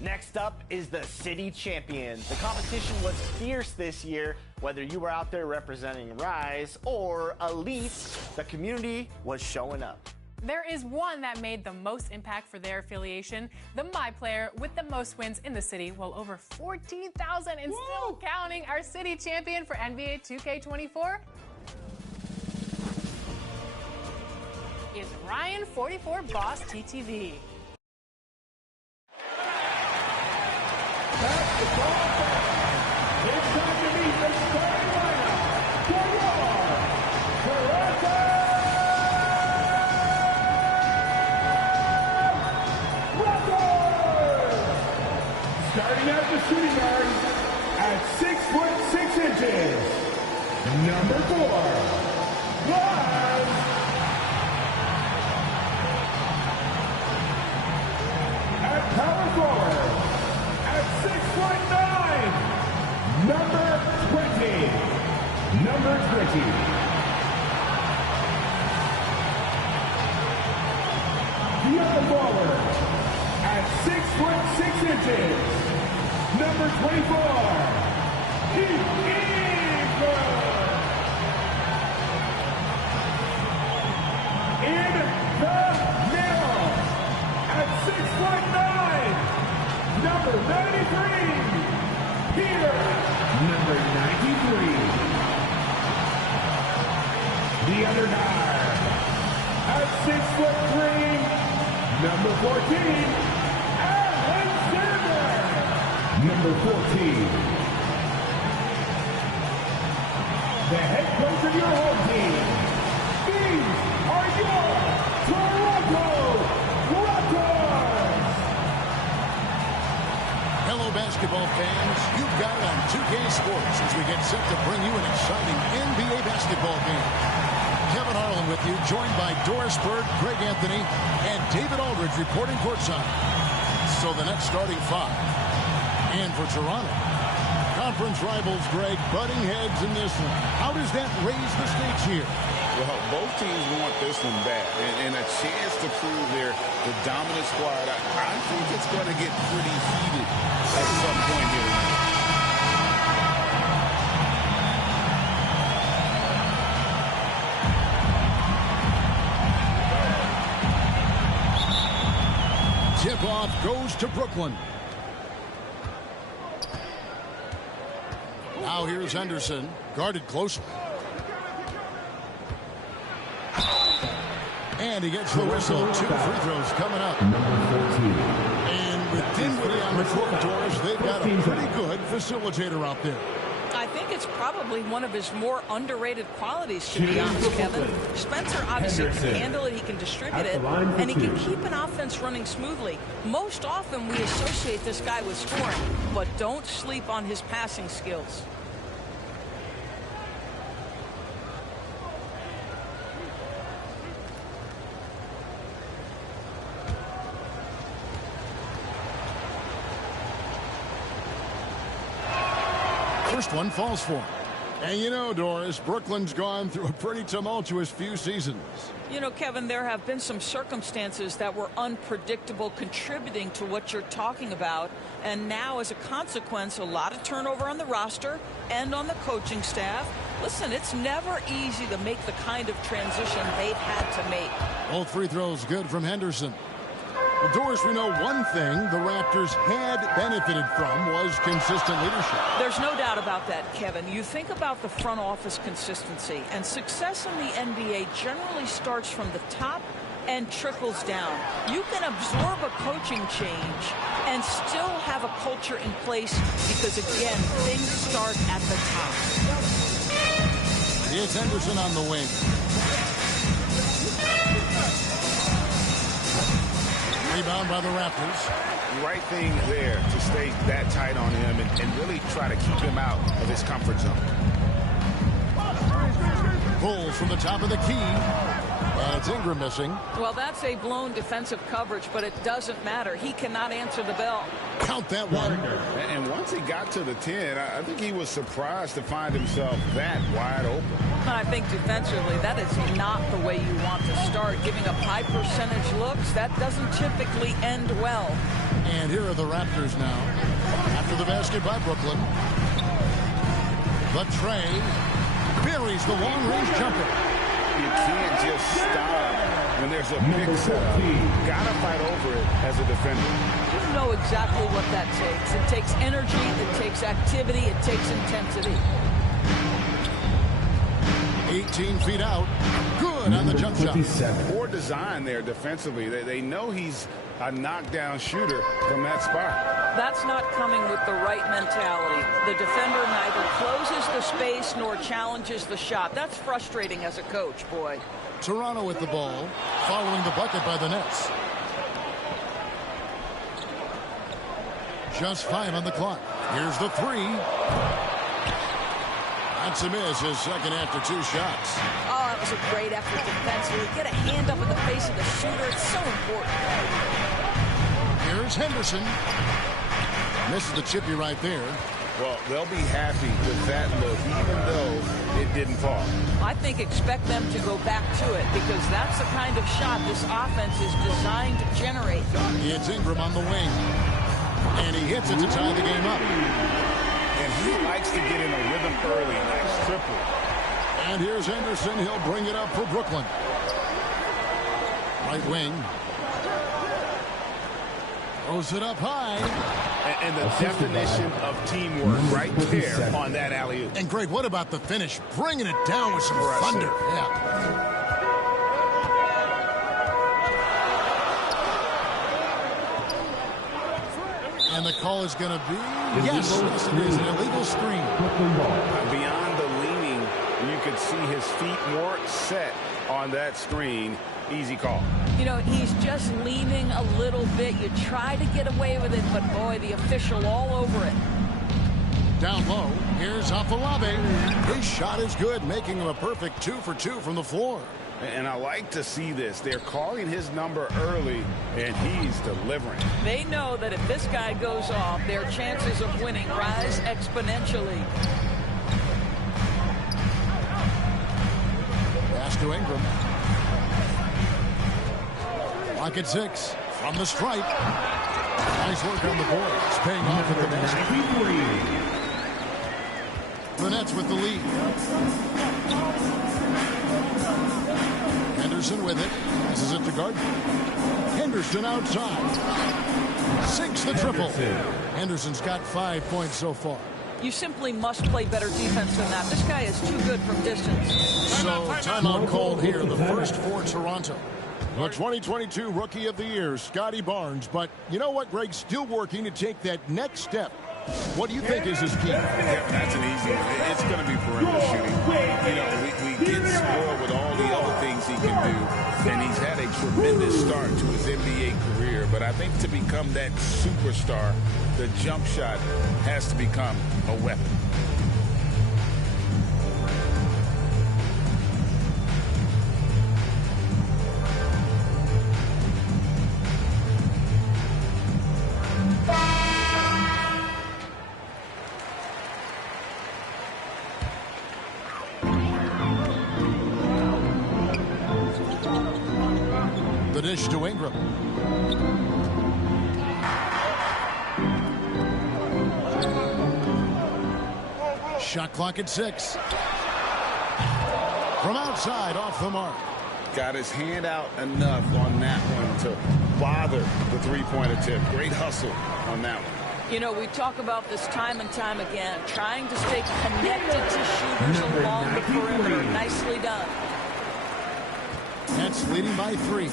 Next up is the city champion. The competition was fierce this year. Whether you were out there representing Rise or Elite, the community was showing up. There is one that made the most impact for their affiliation, the My Player with the most wins in the city, well over 14,000 and still counting. Our city champion for NBA 2K24 is Ryan 44 Boss TTV. That's the ball back. It's time to meet the starting lineup for your Raptors. Starting at the shooting guard at 6'6" number 4, Rise. At power forward, at 6'9", number 20. The other forward, at 6'6", number 24. He is in the middle, at 6'9", number 93, Peter. Number 93. The other guy, at 6'3", number 14, Alexander. Number 14. The head coach of your home team. These are your Toronto Raptors. Hello, basketball fans. You've got it on 2K Sports as we get set to bring you an exciting NBA basketball game. Kevin Harlan with you, joined by Doris Bird, Greg Anthony, and David Aldridge reporting courtside. So the next starting 5. And for Toronto, conference rivals, Greg, butting heads in this one. How does that raise the stakes here? Well, both teams want this one bad, and a chance to prove they're the dominant squad. I think it's going to get pretty heated at some point here tonight. Tip-off goes to Brooklyn. Now here's Henderson, guarded closely. And he gets the whistle. 2 free throws coming up. And with Dinwiddie on the court, Doris, they've got a pretty good facilitator out there. I think it's probably one of his more underrated qualities, to be honest, Kevin. Spencer obviously can handle it, he can distribute it, and he can keep an offense running smoothly. Most often we associate this guy with scoring, but don't sleep on his passing skills. First one falls for him. And you know, Doris, Brooklyn's gone through a pretty tumultuous few seasons. You know, Kevin, there have been some circumstances that were unpredictable contributing to what you're talking about. And now, as a consequence, a lot of turnover on the roster and on the coaching staff. Listen, it's never easy to make the kind of transition they've had to make. Both free throws good from Henderson. Well, Doris, we know one thing the Raptors had benefited from was consistent leadership. There's no doubt about that, Kevin. You think about the front office consistency, and success in the NBA generally starts from the top and trickles down. You can absorb a coaching change and still have a culture in place because, again, things start at the top. Here's Henderson on the wing. Rebound by the Raptors. Right thing there to stay that tight on him and really try to keep him out of his comfort zone. Pulls from the top of the key. And it's Ingram missing. Well, that's a blown defensive coverage, but it doesn't matter. He cannot answer the bell. Count that one. And once he got to the 10, I think he was surprised to find himself that wide open. I think defensively, that is not the way you want to start. Giving up high percentage looks, that doesn't typically end well. And here are the Raptors now. After the basket by Brooklyn. The tray buries the long-range jumper. You can't just stop when there's a big setup. Gotta fight over it as a defender. You know exactly what that takes. It takes energy, it takes activity, it takes intensity. 18 feet out. Good on the jump shot. Poor design there defensively. They know he's a knockdown shooter from that spot. That's not coming with the right mentality. The defender neither closes the space nor challenges the shot. That's frustrating as a coach, boy. Toronto with the ball, following the bucket by the Nets. Just 5 on the clock. Here's the three. That's a miss, his second after 2 shots. Oh, that was a great effort defensively. Get a hand up in the face of the shooter. It's so important. Here's Henderson. Misses the chippy right there. Well, they'll be happy with that look, even though it didn't fall. I think expect them to go back to it because that's the kind of shot this offense is designed to generate. It's Ingram on the wing. And he hits it to tie the game up. And he likes to get in a rhythm early. Nice triple. And here's Henderson. He'll bring it up for Brooklyn. Right wing. Throws it up high. And the definition of teamwork right there on that alley-oop. And Greg, what about the finish? Bringing it down with some thunder. Yeah. And the call is going to be, yes, it is an illegal screen. Beyond the leaning, you could see his feet more set on that screen. Easy call. You know, he's just leaning a little bit. You try to get away with it, but boy, the official all over it. Down low, here's Afolabi. His shot is good, making him a perfect 2 for 2 from the floor. And I like to see this. They're calling his number early, and he's delivering. They know that if this guy goes off, their chances of winning rise exponentially. Pass to Ingram. Lock at 6 from the stripe. Nice work on the boards, paying off at the basket. The Nets with the lead. Henderson with it. Passes it to Gardner. Henderson outside. Sinks the triple. Henderson's got 5 points so far. You simply must play better defense than that. This guy is too good from distance. So timeout called here, the first for Toronto. The 2022 Rookie of the Year, Scotty Barnes. But you know what, Greg? Still working to take that next step. What do you think is his key? Yeah, that's an easy one. It's going to be perimeter shooting. You know, we get spoiled with all the other things he can do, and he's had a tremendous start to his NBA career. But I think to become that superstar, the jump shot has to become a weapon. The dish to Ingram. Shot clock at 6. From outside, off the mark. Got his hand out enough on that one to bother the three-point attempt. Great hustle on that one. You know, we talk about this time and time again, trying to stay connected to shooters along the perimeter. Nicely done. Nets leading by 3.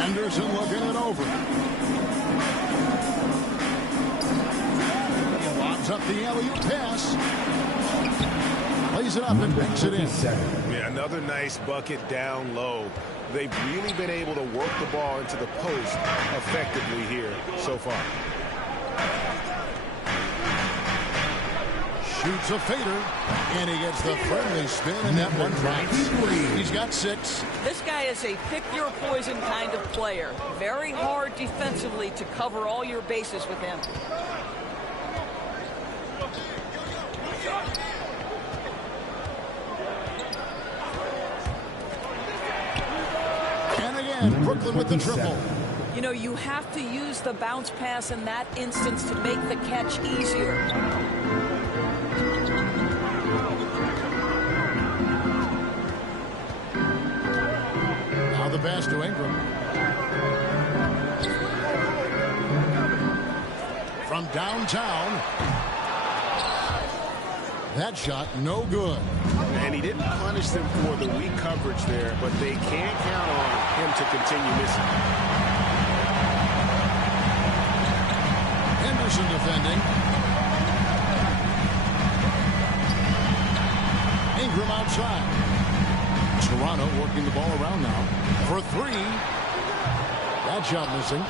Henderson looking it over. He lobs up the alley-oop pass. Plays it up and banks it in. Yeah, another nice bucket down low. They've really been able to work the ball into the post effectively here so far. Shoots a fader, and he gets the friendly spin, and that one drops. He's got 6. This guy is a pick-your-poison kind of player. Very hard defensively to cover all your bases with him. And again, Brooklyn Brooklyn with the triple. You know, you have to use the bounce pass in that instance to make the catch easier. Now the pass to Ingram. From downtown. That shot no good. And he didn't punish them for the weak coverage there, but they can't count on him to continue missing. Henderson defending. Ingram outside. Toronto working the ball around now for three. That shot missing.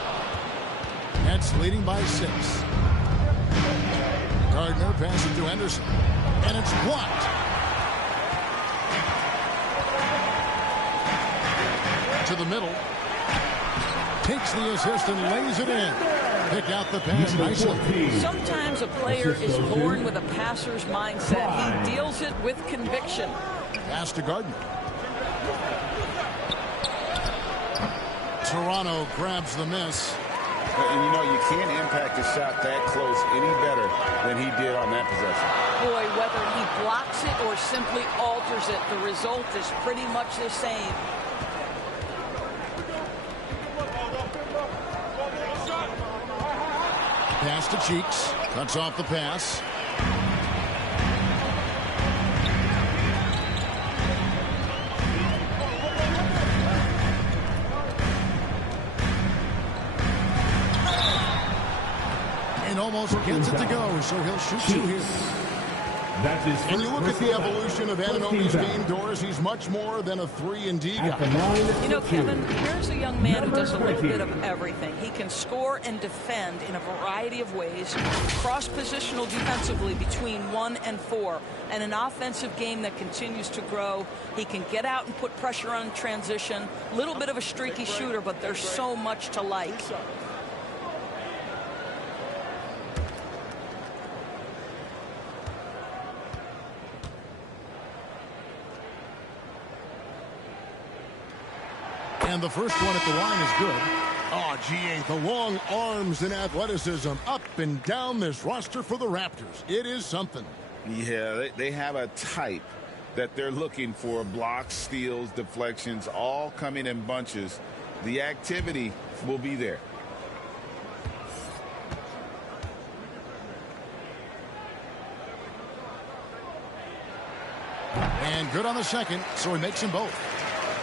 Nets leading by 6. Gardner passes to Henderson. And it's blocked. To the middle. Takes the assist and lays it in. Pick out the pass nicely. Sometimes a player is born with a passer's mindset. He deals it with conviction. Pass to Gardner. Toronto grabs the miss. And you know, you can't impact a shot that close any better than he did on that possession. Boy, whether he blocks it or simply alters it, the result is pretty much the same. Pass to Cheeks. Cuts off the pass. And almost gets it to go, so he'll shoot 2 here. That's his And you look at the personal evolution of Anunoby's game, Doris, he's much more than a 3-and-D guy. You know, Kevin, here's a young man who does a little bit of everything. He can score and defend in a variety of ways, cross-positional defensively between 1 and 4, and an offensive game that continues to grow. He can get out and put pressure on transition, a little bit of a streaky shooter, but there's so much to like. And the first one at the line is good. Oh, GA, the long arms and athleticism up and down this roster for the Raptors. It is something. Yeah, they have a type that they're looking for. Blocks, steals, deflections, all coming in bunches. The activity will be there. And good on the second, so he makes them both.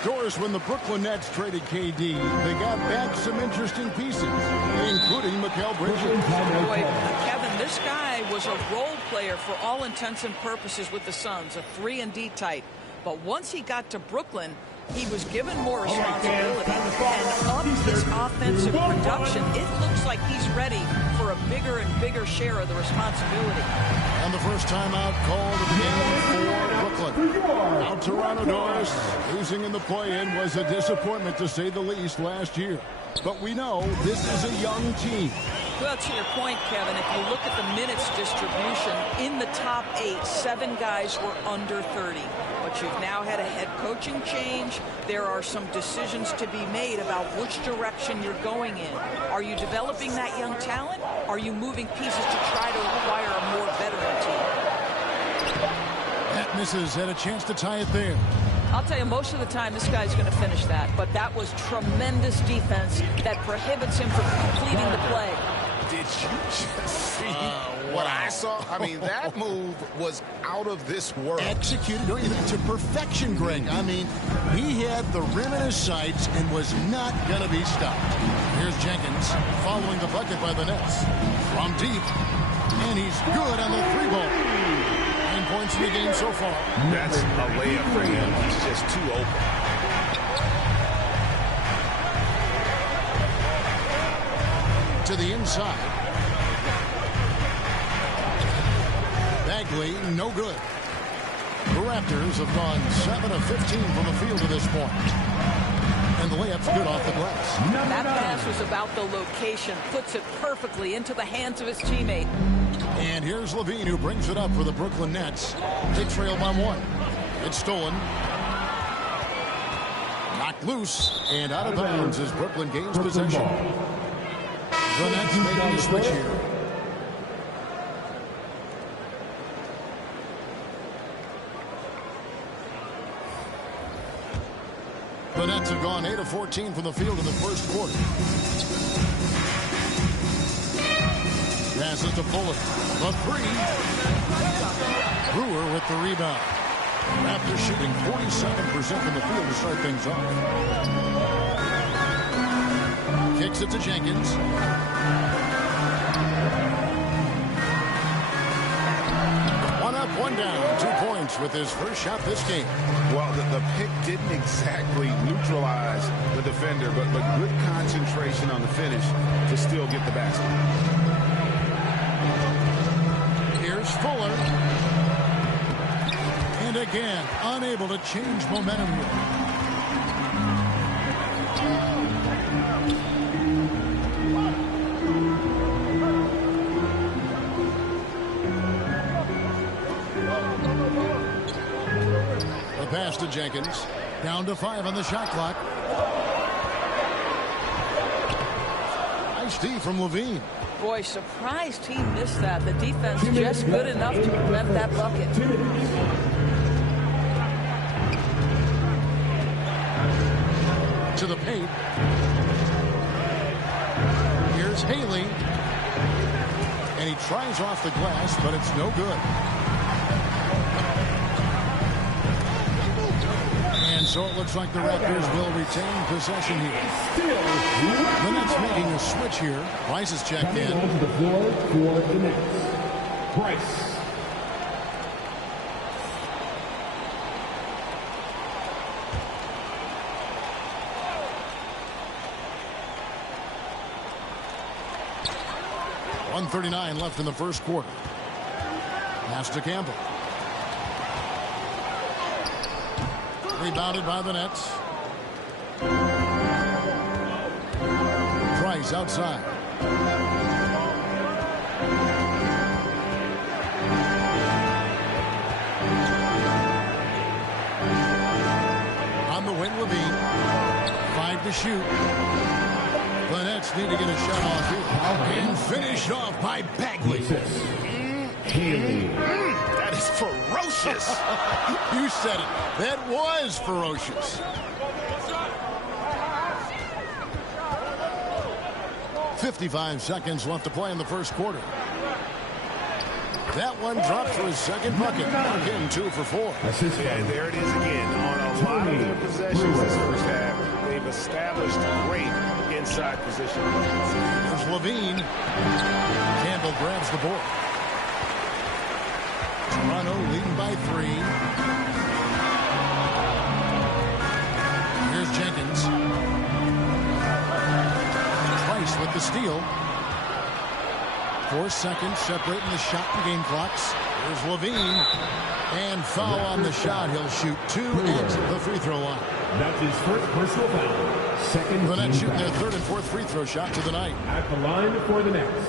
Doris, when the Brooklyn Nets traded KD, they got back some interesting pieces, including Mikal Bridges. Boy, Kevin, this guy was a role player for all intents and purposes with the Suns, a 3-and-D type. But once he got to Brooklyn, he was given more responsibility and up his offensive production. It looks like he's ready for a bigger and bigger share of the responsibility. And the first timeout called of the game for Brooklyn. Now Toronto Doris, losing in the play-in was a disappointment to say the least last year. But we know this is a young team. Well, to your point, Kevin, if you look at the minutes distribution, in the top 8, 7 guys were under 30. But you've now had a head coaching change. There are some decisions to be made about which direction you're going in. Are you developing that young talent? Are you moving pieces to try to acquire a more veteran team? That misses, had a chance to tie it there. I'll tell you, most of the time, this guy's going to finish that. But that was tremendous defense that prohibits him from completing the play. Did you just see what I saw? I mean, that move was out of this world. Executed to perfection, Greg. I mean, he had the rim in his sights and was not going to be stopped. Here's Jenkins following the bucket by the Nets. From deep, and he's good on the 3-ball. 9 points in the game so far. That's a layup for him. He's just too open. To the inside. Bagley, no good. The Raptors have gone 7 of 15 from the field to this point. And the layup's good off the glass. That pass was about the location. Puts it perfectly into the hands of his teammate. And here's Levine, who brings it up for the Brooklyn Nets. They trail by 1. It's stolen. Knocked Loose and out of bounds as Brooklyn gains possession. The Nets making a switch here. The Nets have gone 8 of 14 from the field in the first quarter. Passes to Fuller. The three. Brewer with the rebound. Raptors shooting 47% from the field to start things off. Kicks it to Jenkins. One up, one down. 2 points with his first shot this game. Well, the pick didn't exactly neutralize the defender, but good concentration on the finish to still get the basket. Here's Fuller. And again, unable to change momentum here. The pass to Jenkins. Down to 5 on the shot clock. Nice D from Levine. Boy, surprised he missed that. The defense just good enough to prevent that bucket. To the paint. Here's Haley. And he tries off the glass, but it's no good. And so it looks like the Raptors will retain possession here. The Nets making a switch here. Price is checked in. Onto the floor for the Nets. Price. .139 left in the first quarter. Pass to Campbell. Rebounded by the Nets. Price outside. On the wing, Levine. 5 to shoot. The Nets need to get a shot off here. And finished off by Bagley. That is ferocious. You said it. That was ferocious. 55 seconds left to play in the first quarter. That one dropped for his second bucket. Again, 2 for 4. And there it is again. On a lot of their possessions this first half, they've established great inside position. There's Levine. Campbell grabs the board. Toronto leading by 3. Here's Jenkins. Price with the steal. 4 seconds separating the shot and game clocks. Here's Levine. And foul on the shot. He'll shoot 2 at the free throw line. That's his first personal foul. Second. The Nets shooting their 3rd and 4th free throw shots of the night. At the line for the Nets.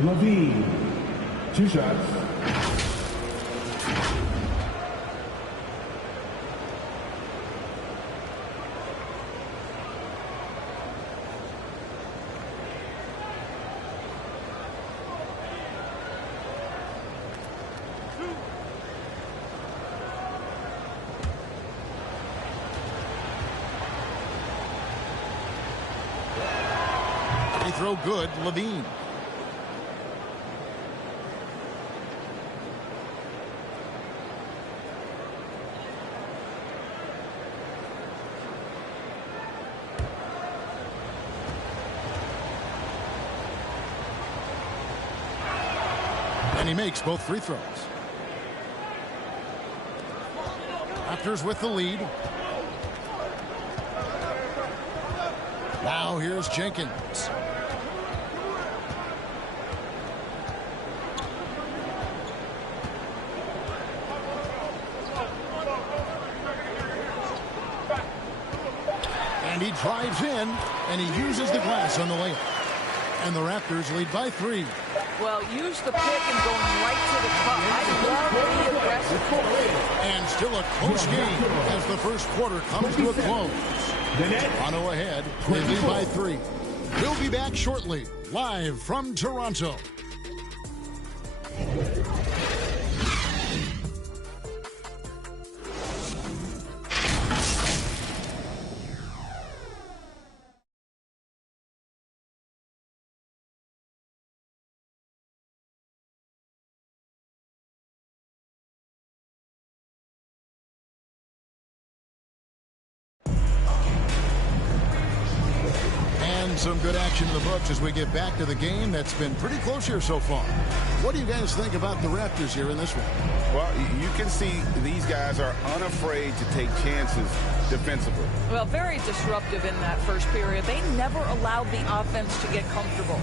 Levine. 2 shots. Throw good, Levine. And he makes both free throws. Raptors with the lead. Now here's Jenkins. And he drives in, and he uses the glass on the layup. And the Raptors lead by 3. Well, use the pick and going right to the cup. I love the aggressive play. And still a close game as the first quarter comes to a close. Toronto ahead. They lead by 3. We'll be back shortly, live from Toronto. Some good action in the books as we get back to the game that's been pretty close here so far. What do you guys think about the Raptors here in this one? Well, you can see these guys are unafraid to take chances defensively. Well, very disruptive in that first period. They never allowed the offense to get comfortable.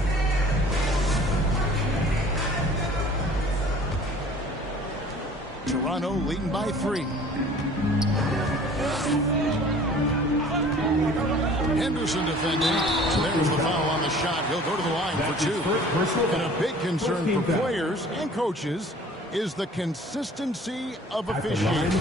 Toronto leading by 3. Henderson defending. There's the foul on the shot. He'll go to the line for 2. And a big concern for players and coaches is the consistency of officiating.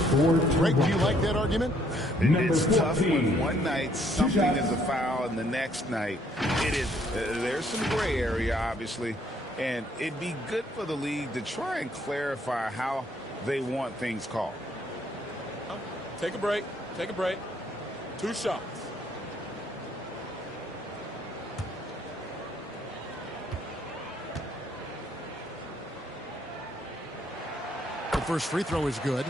Greg, do you like that argument? It's tough when one night something is a foul and the next night it is. There's some gray area, obviously, and it'd be good for the league to try and clarify how they want things called. Take a break. Take a break. 2 shots. The first free throw is good.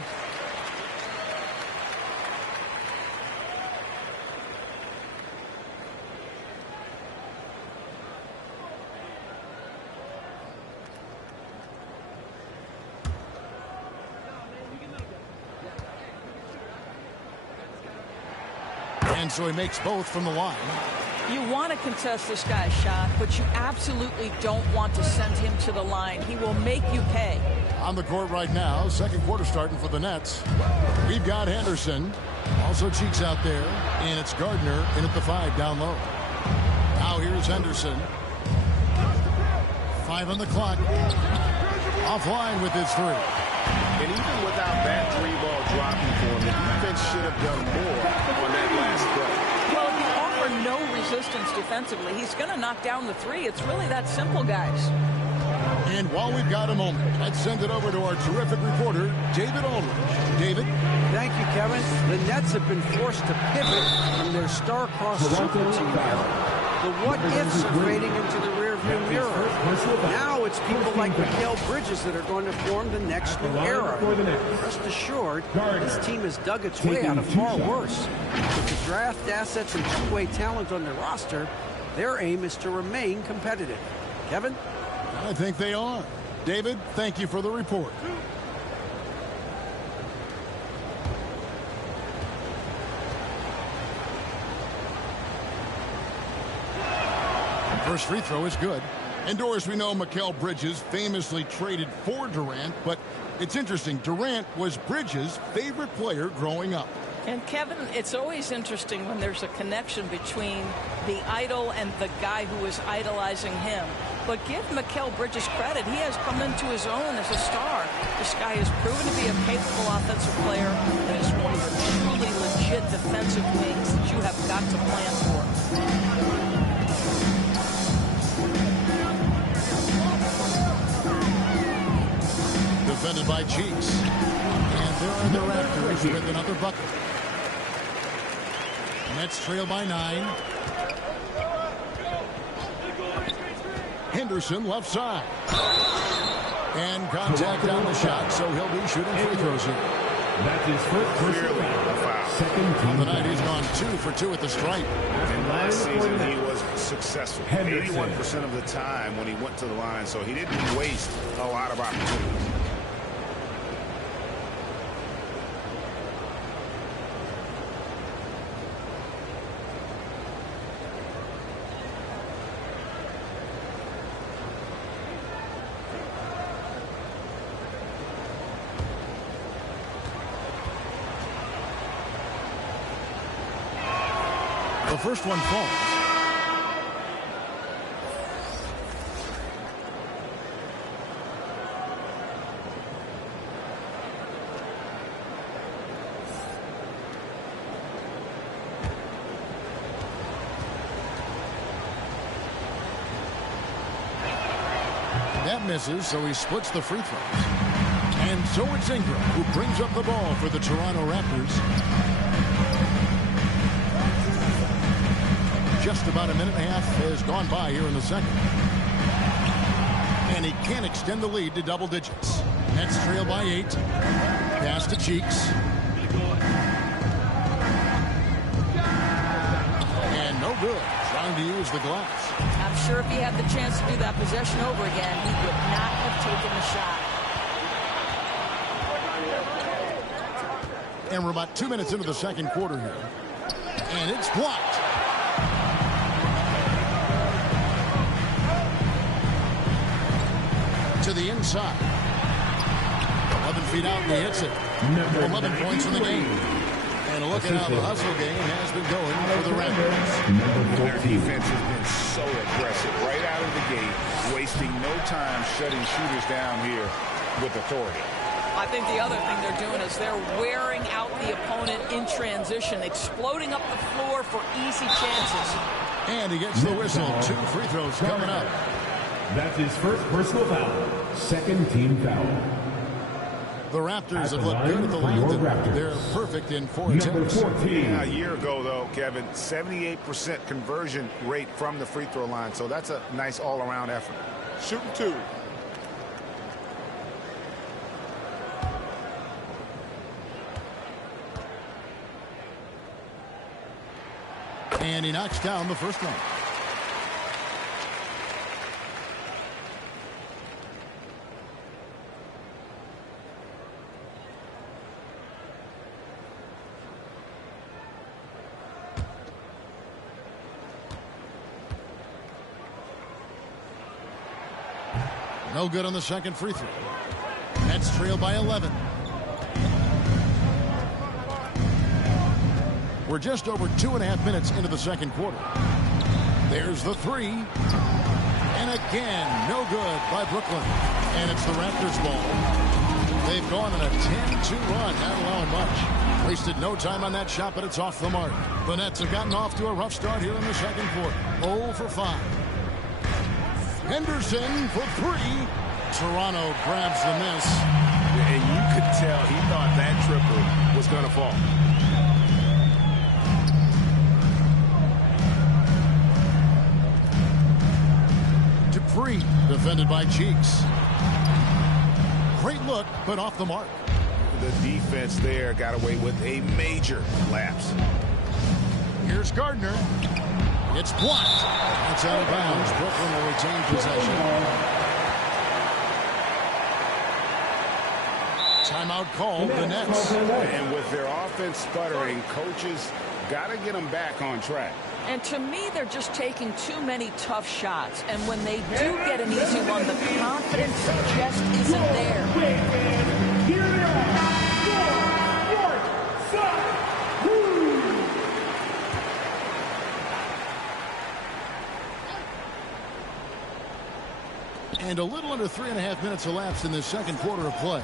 And so he makes both from the line. You want to contest this guy's shot, but you absolutely don't want to send him to the line. He will make you pay. On the court right now, second quarter starting for the Nets. We've got Henderson. Also Cheeks out there. And it's Gardner in at the 5 down low. Now here's Henderson. 5 on the clock. Offline with his 3. And even without that 3-ball dropping for him, the defense should have done more on that last play. Well, if you offer no resistance defensively, he's going to knock down the 3. It's really that simple, guys. And while we've got a moment, let's send it over to our terrific reporter, David Aldridge. David? Thank you, Kevin. The Nets have been forced to pivot from their star-crossed super team era. The what-ifs are fading into the rearview mirror. Now it's people like Mikal Bridges that are going to form the next new era. Rest assured, this team has dug its way out of far worse. With the draft assets and two-way talent on their roster, their aim is to remain competitive. Kevin? I think they are. David, thank you for the report. First free throw is good. And Doris, we know Mikal Bridges famously traded for Durant, but it's interesting. Durant was Bridges' favorite player growing up. And Kevin, it's always interesting when there's a connection between the idol and the guy who is idolizing him. But give Mikal Bridges credit. He has come into his own as a star. This guy has proven to be a capable offensive player and is one of the truly legit defensive wings that you have got to plan for. Defended by Cheeks. And there are the Raptors with another bucket. Nets trail by 9. Henderson left side. And contact on the shot, so he'll be shooting free throws here. That's his first personal foul. Second team On the night, he's gone 2 for 2 at the stripe. And last season, he was successful 81% of the time when he went to the line, so he didn't waste a lot of opportunities. The first one falls. That misses, so he splits the free throws. And so it's Ingram who brings up the ball for the Toronto Raptors. Just about a minute and a half has gone by here in the second. And he can't extend the lead to double digits. Nets trail by 8. Pass to Cheeks. And no good. Trying to use the glass. I'm sure if he had the chance to do that possession over again, he would not have taken the shot. And we're about 2 minutes into the second quarter here. And it's blocked. To the inside. 11 feet out and he hits it. 11 points in the game. And look at how the hustle game has been going for the Raptors. Their defense has been so aggressive right out of the gate, wasting no time shutting shooters down here with authority. I think the other thing they're doing is they're wearing out the opponent in transition, exploding up the floor for easy chances. And he gets the whistle. 2 free throws coming up. That's his first personal foul. Second team foul. The Raptors have looked good at the line. They're perfect in 4 attempts. Yeah, a year ago, though, Kevin, 78% conversion rate from the free throw line. So that's a nice all-around effort. Shooting 2. And he knocks down the first one. No good on the second free throw. Nets trail by 11. We're just over 2.5 minutes into the second quarter. There's the 3. And again, no good by Brooklyn. And it's the Raptors ball. They've gone on a 10-2 run, not allowing much. Wasted no time on that shot, but it's off the mark. The Nets have gotten off to a rough start here in the second quarter. 0 for 5. Henderson for 3. Toronto grabs the miss. And you could tell he thought that triple was going to fall. Dupree defended by Cheeks. Great look, but off the mark. The defense there got away with a major lapse. Here's Gardner. It's blocked. That's out of bounds. Brooklyn will retain possession. Timeout called. The Nets. And with their offense sputtering, coaches got to get them back on track. And to me, they're just taking too many tough shots. And when they do get an easy one, the confidence just isn't there. Here they are. North, South, And a little under 3.5 minutes elapsed in the second quarter of play.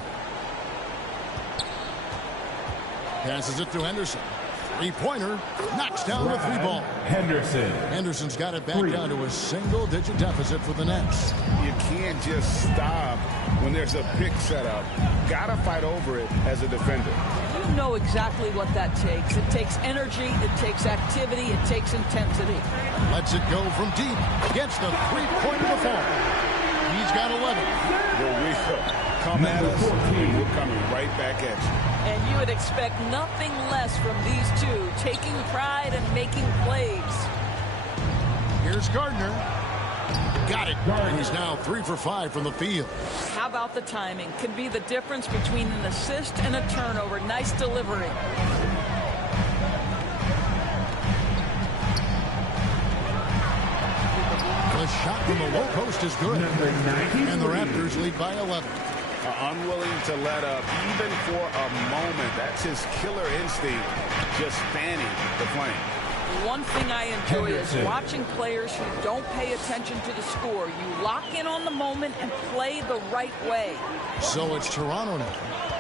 Passes it to Henderson. 3-pointer. Knocks down the 3 ball. Henderson's got it back down to a single-digit deficit for the Nets. You can't just stop when there's a pick set up. Got to fight over it as a defender. You know exactly what that takes. It takes energy, it takes activity, it takes intensity. Lets it go from deep. Gets the 3-pointer to fall. He's got 11. Here we go. Come at us, and we're coming right back at you. And you would expect nothing less from these two, taking pride and making plays. Here's Gardner. Got it. He's now 3 for 5 from the field. How about the timing? Can be the difference between an assist and a turnover. Nice delivery. The shot from the low post is good. And the Raptors lead by 11. Unwilling to let up even for a moment. That's his killer instinct, just fanning the flame. One thing I enjoy is watching players who don't pay attention to the score. You lock in on the moment and play the right way. So it's Toronto now,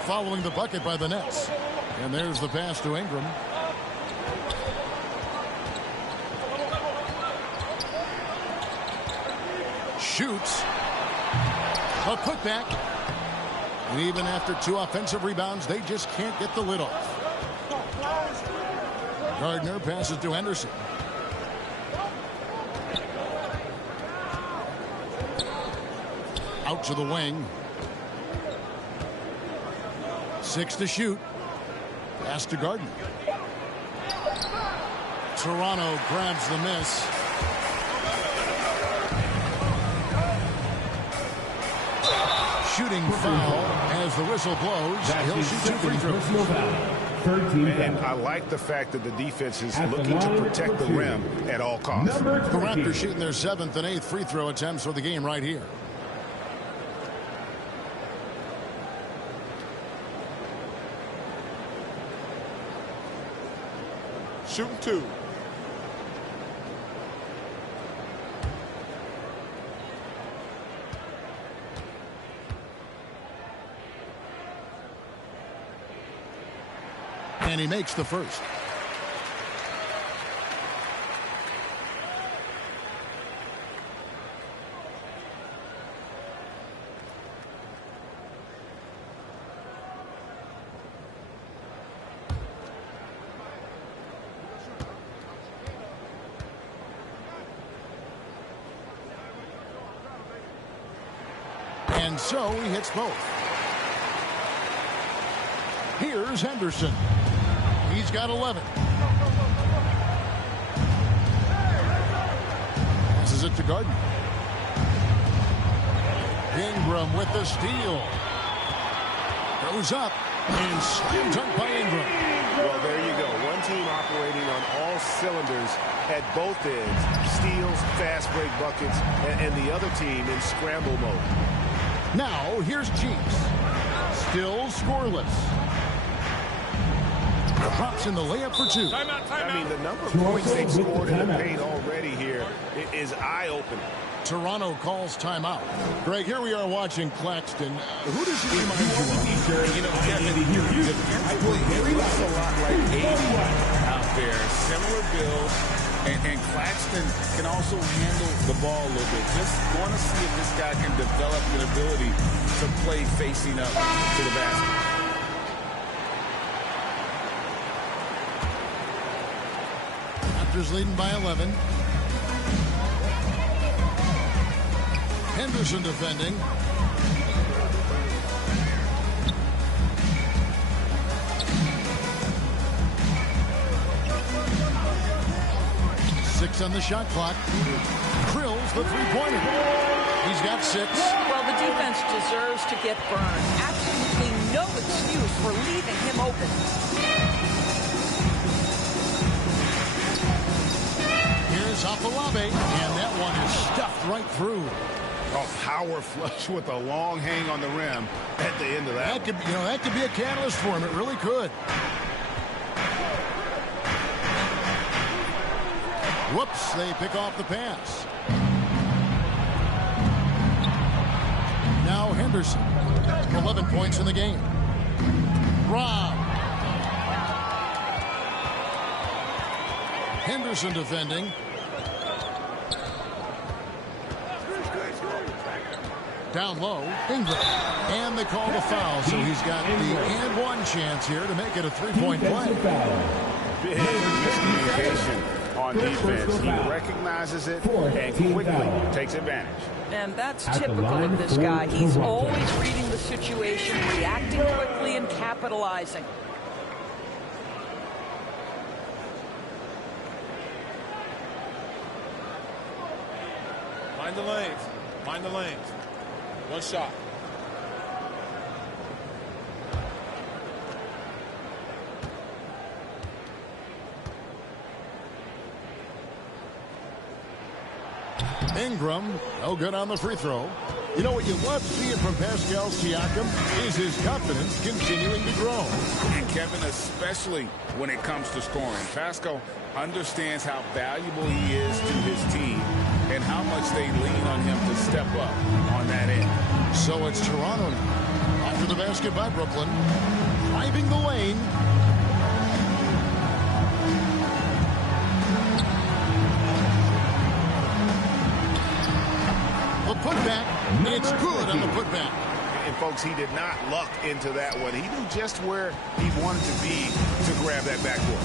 following the bucket by the Nets. And there's the pass to Ingram. Shoots. A putback. And even after 2 offensive rebounds, they just can't get the lid off. Gardner passes to Henderson. Out to the wing. 6 to shoot. Pass to Gardner. Toronto grabs the miss. Shooting foul as the whistle blows. He'll shoot 2 free throws. And I like the fact that the defense is looking to protect the rim at all costs. The Raptors shooting their 7th and 8th free throw attempts for the game right here. Shooting 2. And he makes the first. And so he hits both. Here's Henderson. He's got 11. Passes it to Gardner. Ingram with the steal. Goes up and slam dunk by Ingram. Well, there you go. One team operating on all cylinders at both ends. Steals, fast break buckets, and the other team in scramble mode. Now, here's Cheeks. Still scoreless. Drops in the layup for 2. Timeout. I mean, the number of points they've scored in the paint already here is eye-opening. Toronto calls timeout. Greg, here we are watching Claxton. Who does he remind you of? You know, Kevin, defensively, he looks a lot like 80 out there. Similar build. And Claxton can also handle the ball a little bit. Just want to see if this guy can develop an ability to play facing up to the basket. Raptors leading by 11. Henderson defending. Six on the shot clock. Drills the three-pointer. He's got 6. Well, the defense deserves to get burned. Absolutely no excuse for leaving him open. Here's Afalabi, and that one is stuffed right through. A power flush with a long hang on the rim at the end of that. That could be a catalyst for him. It really could. Whoops, they pick off the pass. Now Henderson, 11 points in the game. Rob. Henderson defending. Down low, Ingram. And they call the foul, so he's got the and one chance here to make it a three-point play. Big miscommunication on defense. He recognizes it and quickly takes advantage. And that's typical of this guy. He's always reading the situation, reacting quickly, and capitalizing. Mind the lanes. Mind the lanes. One shot. Ingram, no good on the free throw. You know what you love seeing from Pascal Siakam is his confidence continuing to grow. And Kevin, especially when it comes to scoring. Pascal understands how valuable he is to his team and how much they lean on him to step up on that end. So it's Toronto now. After the basket by Brooklyn, driving the lane. putback. It's good on the putback. And folks, he did not luck into that one. He knew just where he wanted to be to grab that backboard.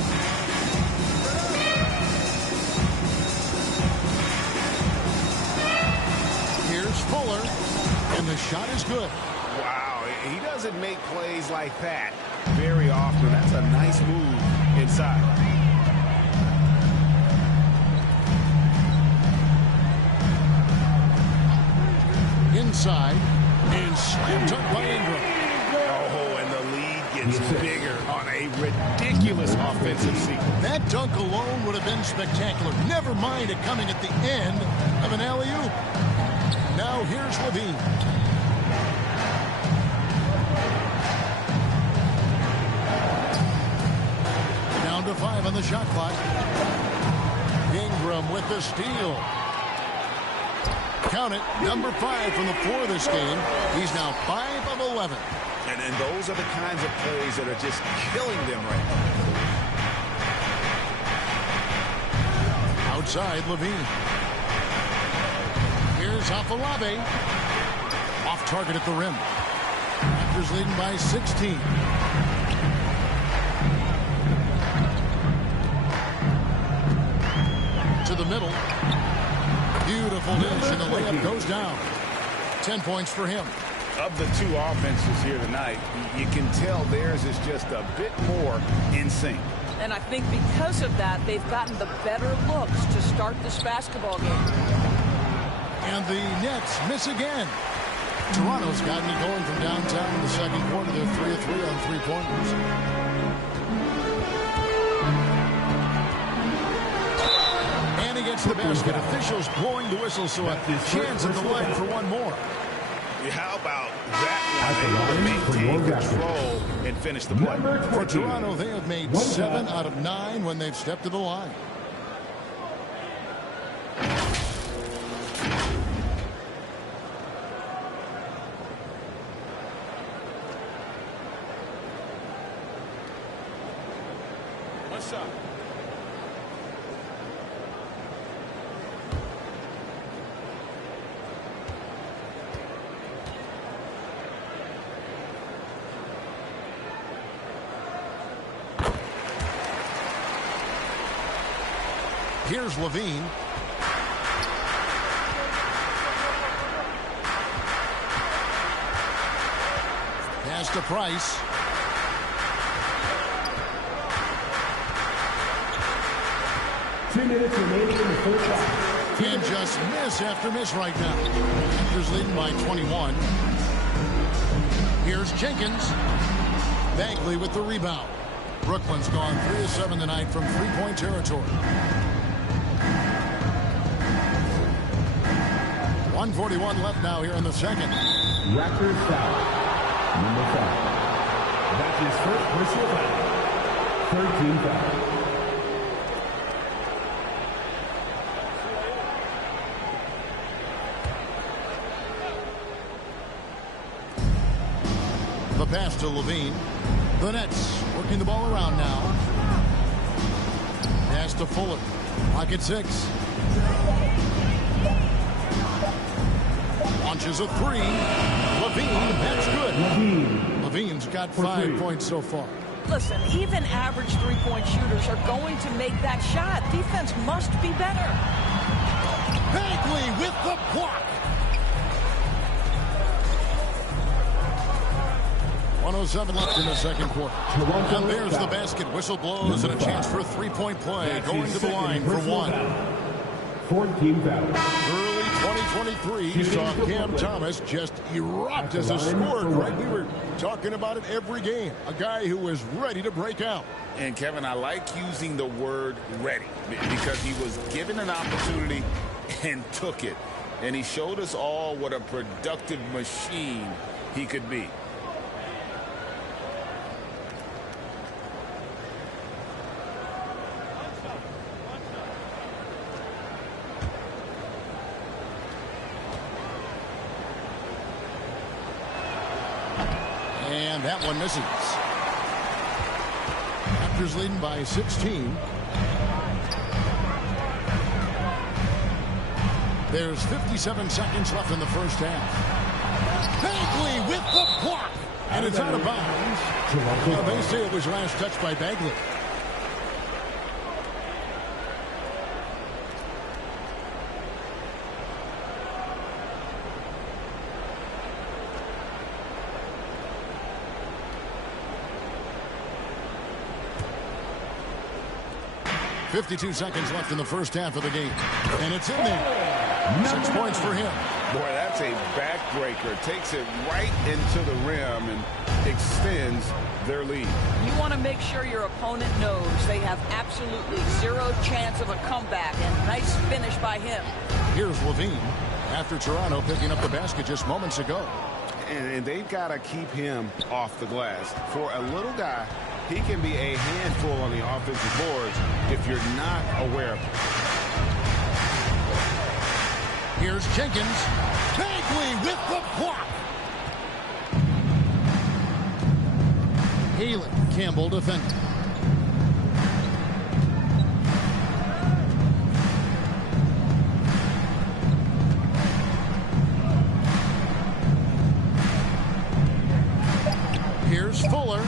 Here's Fuller, and the shot is good. Wow, he doesn't make plays like that very often. That's a nice move inside. Inside, and slam dunk by Ingram. Oh, and the lead gets bigger on a ridiculous offensive sequence. That dunk alone would have been spectacular. Never mind it coming at the end of an alley-oop. Now here's Levine. Down to 5 on the shot clock. Ingram with the steal. Count it, number 5 from the floor this game. He's now 5 of 11. And those are the kinds of plays that are just killing them right now. Outside, Levine. Here's Afalabi. Off target at the rim. Raptors leading by 16. To the middle. Beautiful dish, and the layup goes down. 10 points for him. Of the two offenses here tonight, you can tell theirs is just a bit more in sync. And I think because of that, they've gotten the better looks to start this basketball game. And the Nets miss again. Toronto's gotten it going from downtown in the second quarter. They're 3 of 3 on three-pointers. And he gets the basket. Officials blowing the whistle, so a chance at the line for one more. How about that one? Able to maintain control and finish the play. For Toronto, they have made 7 out of 9 when they've stepped to the line. One shot. Here's Levine. Pass to Price. Minutes remaining in the first half. And just miss after miss right now. Raptors leading by 21. Here's Jenkins. Bagley with the rebound. Brooklyn's gone 3 of 7 tonight from three-point territory. 1:41 left now here in the second. Raptors foul. Number 5. That's his first personal foul. 13 foul. The pass to Levine. The Nets working the ball around now. Pass to Fuller. Clock at 6. Launches a 3. Levine, that's good. Levine's got 5 points so far. Listen, even average three-point shooters are going to make that shot. Defense must be better. Bagley with the block. 1:07 left in the second quarter. And there's the basket. Whistle blows and a chance for a three-point play. Going to the line for one. 14 fouls. Early 2023 saw Cam Thomas just erupt as a scorer. Greg, we were talking about it every game. A guy who was ready to break out. And Kevin, I like using the word ready because he was given an opportunity and took it. And he showed us all what a productive machine he could be. And that one misses. Raptors leading by 16. There's 57 seconds left in the first half. Bagley with the block. And it's out of bounds. Well, they say it was last touched by Bagley. .52 seconds left in the first half of the game. And it's in there. 6 points for him. Boy, that's a backbreaker. Takes it right into the rim and extends their lead. You want to make sure your opponent knows they have absolutely zero chance of a comeback. And nice finish by him. Here's Levine after Toronto picking up the basket just moments ago. And they've got to keep him off the glass. For a little guy, he can be a handful on the offensive boards if you're not aware of it. Here's Jenkins. Bagley with the block. Haley, Campbell defending. Here's Fuller.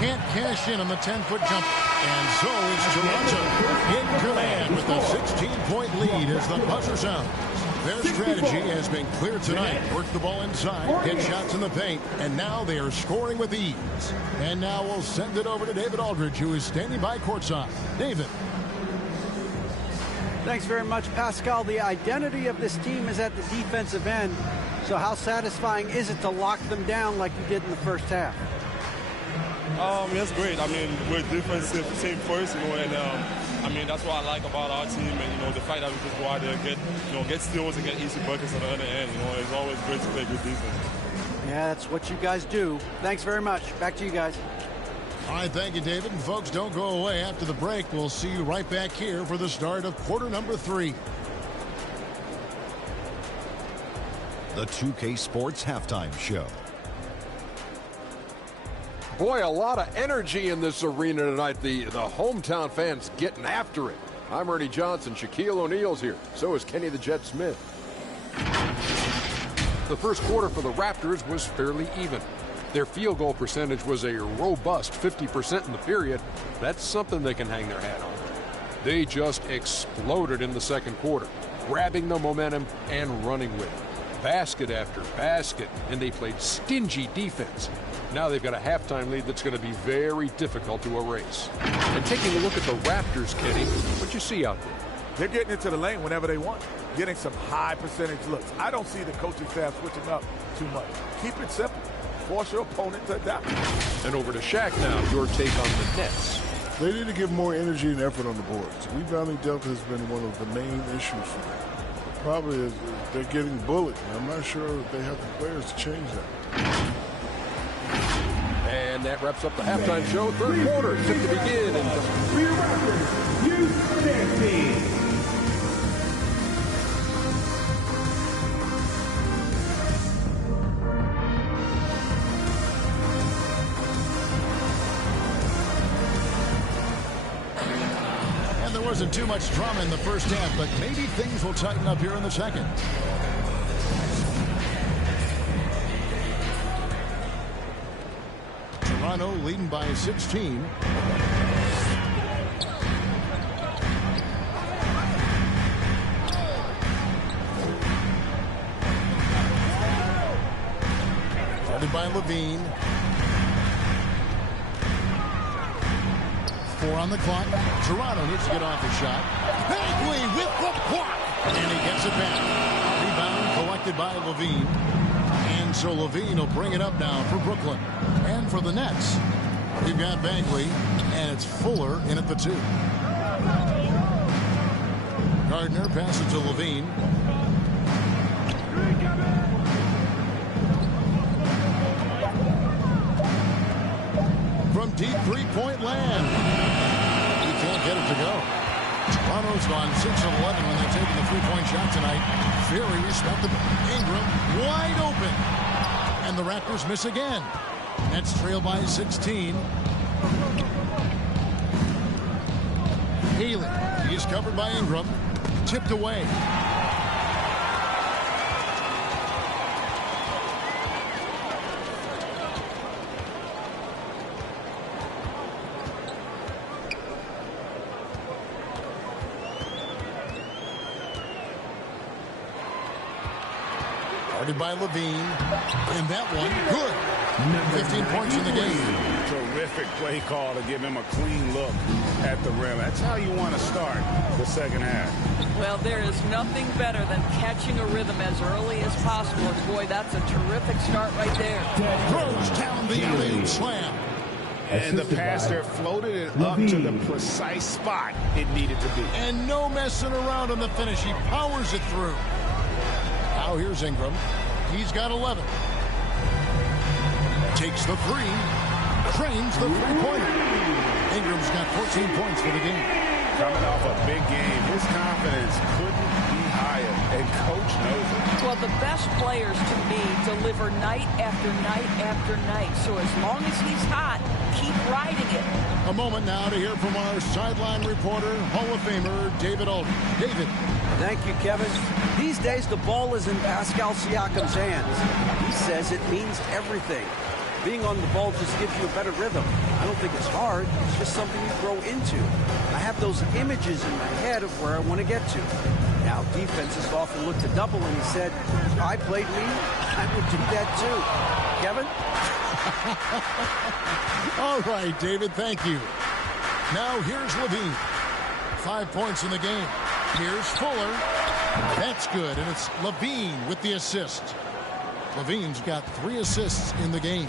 Can't cash in on the 10-foot jump. And so is Toronto in command with a 16-point lead as the buzzer sounds. Their strategy has been clear tonight. Work the ball inside, get shots in the paint, and now they are scoring with ease. And now we'll send it over to David Aldridge, who is standing by courtside. David. Thanks very much, Pascal. The identity of this team is at the defensive end. So how satisfying is it to lock them down like you did in the first half? It's great. I mean, we're a defensive team first, and I mean, that's what I like about our team, and the fact that we just go out there and get steals and get easy buckets on the other end. It's always great to play good defense. Yeah, that's what you guys do. Thanks very much. Back to you guys. All right, thank you, David. And folks, don't go away. After the break, we'll see you right back here for the start of quarter number 3. The 2K Sports Halftime Show. Boy, a lot of energy in this arena tonight. The hometown fans getting after it. I'm Ernie Johnson. Shaquille O'Neal's here. So is Kenny the Jet Smith. The first quarter for the Raptors was fairly even. Their field goal percentage was a robust 50% in the period. That's something they can hang their hat on. They just exploded in the second quarter, grabbing the momentum and running with it. Basket after basket, and they played stingy defense. Now they've got a halftime lead that's going to be very difficult to erase. And taking a look at the Raptors, Kenny, what you see out there? They're getting into the lane whenever they want, getting some high percentage looks. I don't see the coaching staff switching up too much. Keep it simple. Force your opponent to adapt. And over to Shaq now, your take on the Nets. They need to give more energy and effort on the boards. Rebounding depth has been one of the main issues for them. The problem is they're getting bullied. I'm not sure if they have the players to change that. And that wraps up the halftime show. Third quarter set to begin. And there wasn't too much drama in the first half, but maybe things will tighten up here in the second. Toronto leading by 16. Guarded by Levine. 4 on the clock. Toronto needs to get off a shot. Bagley with the block. And he gets it back. Rebound collected by Levine. And so Levine will bring it up now for Brooklyn. And for the Nets, we've got Bagley, and it's Fuller in at the 2. Gardner passes to Levine. From deep three-point land. He can't get it to go. Toronto's gone 6 of 11 when they're taking the three-point shot tonight. Very respectable. Ingram wide open. And the Raptors miss again. Nets trail by 16. Haley. He's covered by Ingram. Tipped away. Guarded by Levine. And that one, good. 15 points in the game. Terrific play call to give him a clean look at the rim. That's how you want to start the second half. Well, there is nothing better than catching a rhythm as early as possible. And boy, that's a terrific start right there. Throws down the alley-oop slam. And the pass there floated it up to the precise spot it needed to be. And no messing around on the finish. He powers it through. Now here's Ingram. He's got 11. Takes the three. Trains the three-pointer. Ingram's got 14 points for the game. Coming off a big game, his confidence couldn't be higher, and Coach knows it. Well, the best players, to me, deliver night after night after night. So as long as he's hot, keep riding it. A moment now to hear from our sideline reporter, Hall of Famer David Alden. David. Thank you, Kevin. These days, the ball is in Pascal Siakam's hands. He says it means everything. Being on the ball just gives you a better rhythm. I don't think it's hard. It's just something you grow into. I have those images in my head of where I want to get to. Now, defenses often look to double, and he said, if I played me, I would do that too. Kevin? All right, David, thank you. Now here's Levine. 5 points in the game. Here's Fuller. That's good, and it's Levine with the assist. Levine's got 3 assists in the game.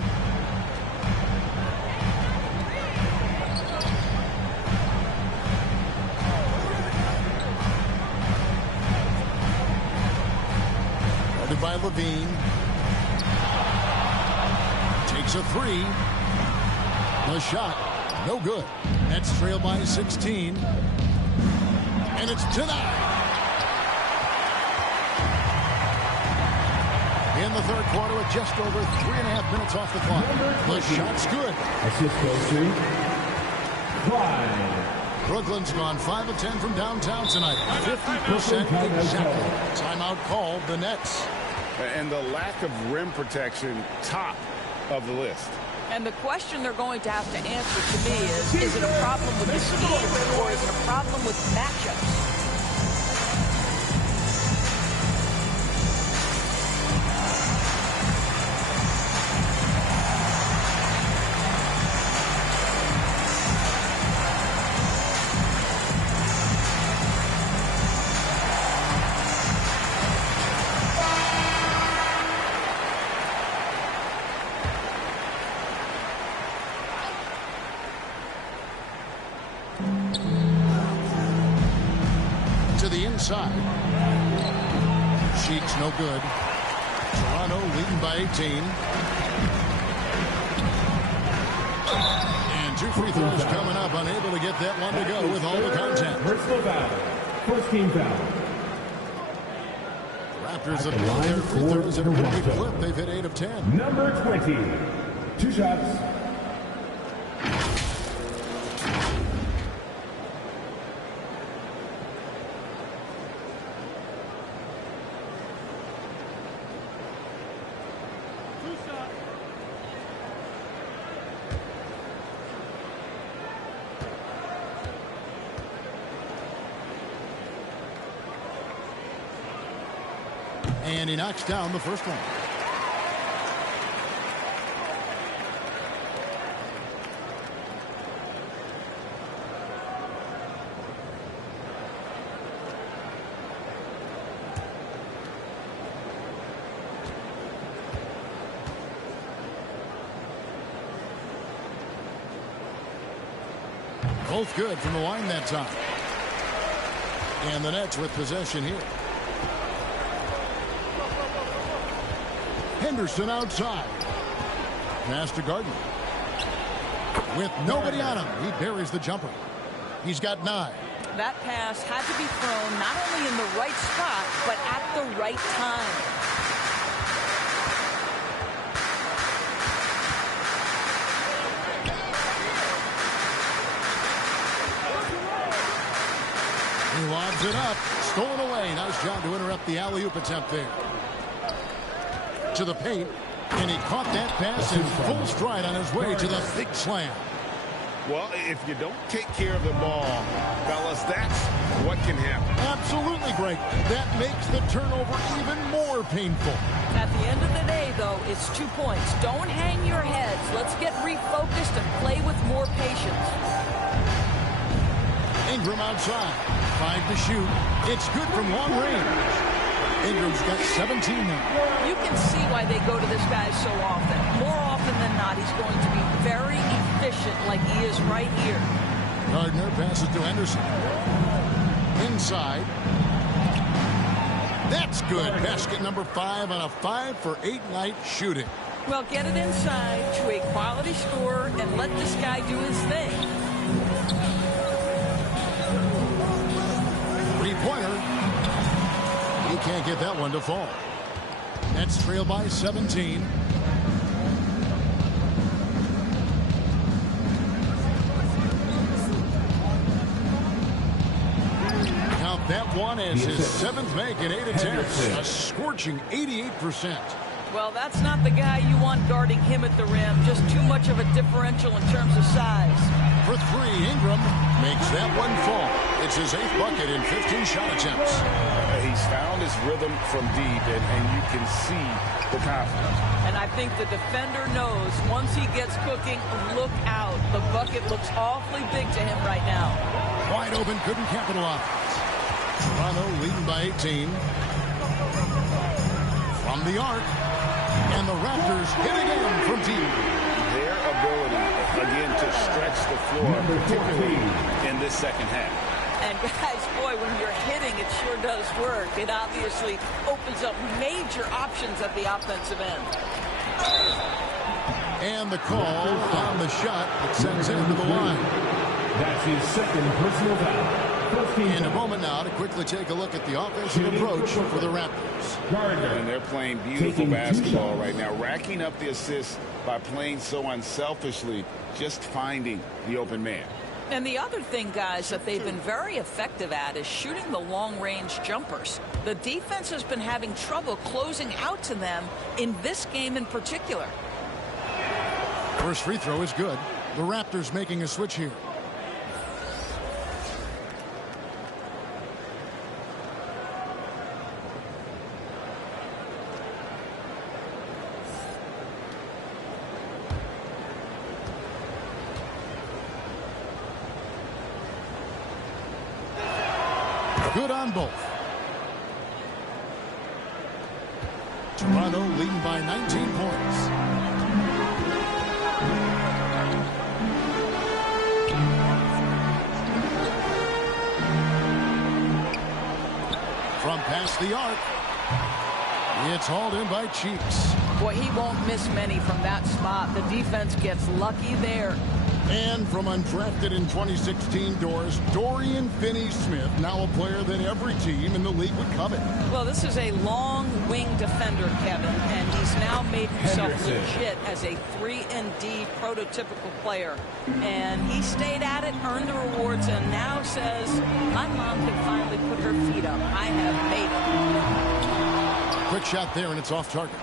Guarded by Levine. Takes a three. The shot, no good. Nets trail by 16. And it's denied. In the third quarter with just over 3.5 minutes off the clock. The shot's good. Assist goes to Clyde. Brooklyn's gone 5 of 10 from downtown tonight. 50% exactly. Timeout called the Nets. And the lack of rim protection, top of the list. And the question they're going to have to answer to me is it a problem with the scheme or is it a problem with matchups? Inside. Sheik's no good. Toronto leading by 18. And 2 free throws coming up. Unable to get that one to go with all the contact. Personal foul. First team foul. Raptors have won their free throws at a pretty clip. They've hit 8 of 10. Number 20. 2 shots. And he knocks down the first one. Both good from the line that time. And the Nets with possession here. Henderson outside. Pass to Gardner. With nobody on him, he buries the jumper. He's got 9. That pass had to be thrown not only in the right spot, but at the right time. He lobs it up. Stolen away. Nice job to interrupt the alley-oop attempt there. To the paint, and he caught that pass in full stride on his way to the big slam. Well, if you don't take care of the ball, fellas, that's what can happen. Absolutely, Greg. That makes the turnover even more painful. At the end of the day, though, it's 2 points. Don't hang your heads. Let's get refocused and play with more patience. Ingram outside. 5 to shoot. It's good from long range. Ingram's got 17 now. You can see why they go to this guy so often. More often than not, he's going to be very efficient like he is right here. Gardner passes to Henderson. Inside. That's good. Basket number 5 on a 5-for-8 night shooting. Well, get it inside to a quality scorer and let this guy do his thing. Three-pointer. He can't get that one to fall. Nets trail by 17. Count that one as his 7th make in 8 attempts. A scorching 88%. Well, that's not the guy you want guarding him at the rim. Just too much of a differential in terms of size. For 3, Ingram makes that one fall. It's his 8th bucket in 15 shot attempts. He's found his rhythm from deep, and you can see the confidence. And I think the defender knows once he gets cooking, look out. The bucket looks awfully big to him right now. Wide open, couldn't capitalize. Toronto leading by 18. From the arc. And the Raptors hit again from deep. Their ability, again, to stretch the floor, particularly in this second half. And guys, boy, when you're hitting, it sure does work. It obviously opens up major options at the offensive end. And the call on the shot that sends him to the line. That's his 2nd personal foul. In a moment now to quickly take a look at the offensive approach for the Raptors. And they're playing beautiful basketball right now, racking up the assists by playing so unselfishly, just finding the open man. And the other thing, guys, that they've been very effective at is shooting the long-range jumpers. The defense has been having trouble closing out to them in this game in particular. First free throw is good. The Raptors making a switch here. Good on both. Toronto leading by 19 points. From past the arc. It's hauled in by Cheeks. Boy, he won't miss many from that spot. The defense gets lucky there. And from undrafted in 2016 doors, Dorian Finney-Smith, now a player that every team in the league would covet. Well, this is a long wing defender, Kevin, and he's now made himself legit as a 3-and-D prototypical player. And he stayed at it, earned the rewards, and now says, my mom can finally put her feet up. I have made it. Quick shot there, and it's off target.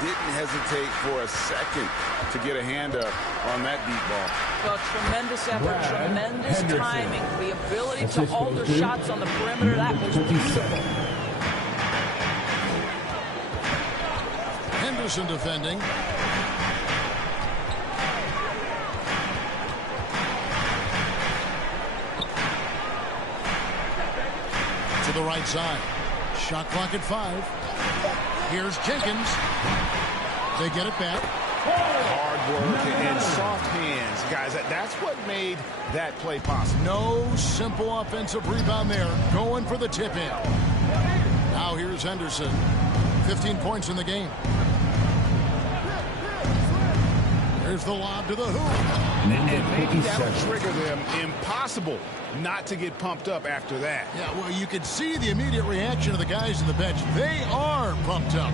Didn't hesitate for a second to get a hand up on that deep ball. Well, tremendous effort, tremendous timing, the ability to alter shots on the perimeter. That was beautiful. Henderson defending. To the right side. Shot clock at 5. Here's Jenkins. They get it back. Hard work and soft hands. Guys, that's what made that play possible. No simple offensive rebound there. Going for the tip-in. Now here's Henderson. 15 points in the game. Here's the lob to the hoop. And maybe that'll trigger them. Impossible not to get pumped up after that. Yeah, well, you can see the immediate reaction of the guys on the bench. They are pumped up.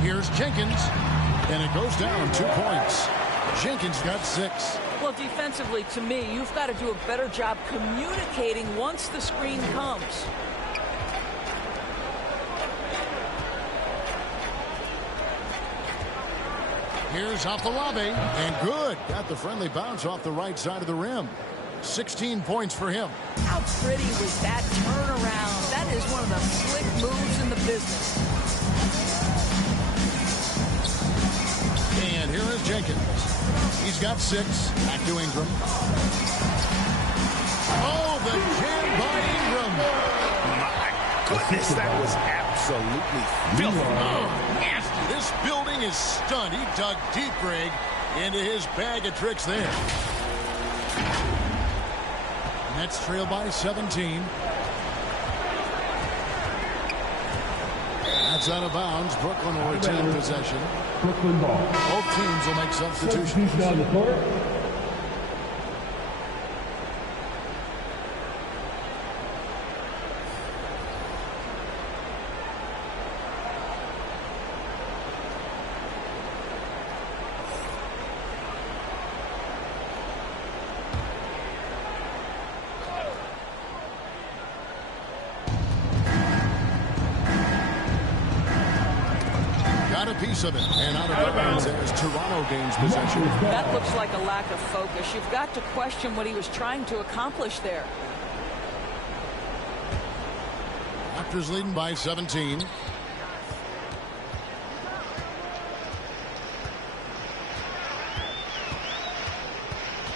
Here's Jenkins, and it goes down 2 points. Jenkins got 6. Well, defensively, to me, you've got to do a better job communicating once the screen comes. Here's off the lobby, and good. Got the friendly bounce off the right side of the rim. 16 points for him. How pretty was that turnaround? That is one of the slick moves in the business. And here is Jenkins. He's got 6. Back to Ingram. Oh, the jam by Ingram. My goodness, that was absolutely filthy. Oh, nasty. This building is stunned. He dug deep, Greg, into his bag of tricks there. Nets trail by 17. That's out of bounds. Brooklyn will retain possession. Brooklyn ball. Both teams will make substitutions. Substitution on the court. A piece of it, and out of bounds as Toronto gains possession. That looks like a lack of focus. You've got to question what he was trying to accomplish there. Raptors leading by 17.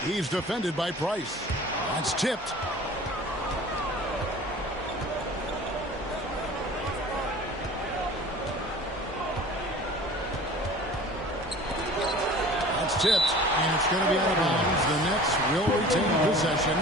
He's defended by Price. That's tipped. Tipped, and it's going to be out of bounds. The Nets will retain possession.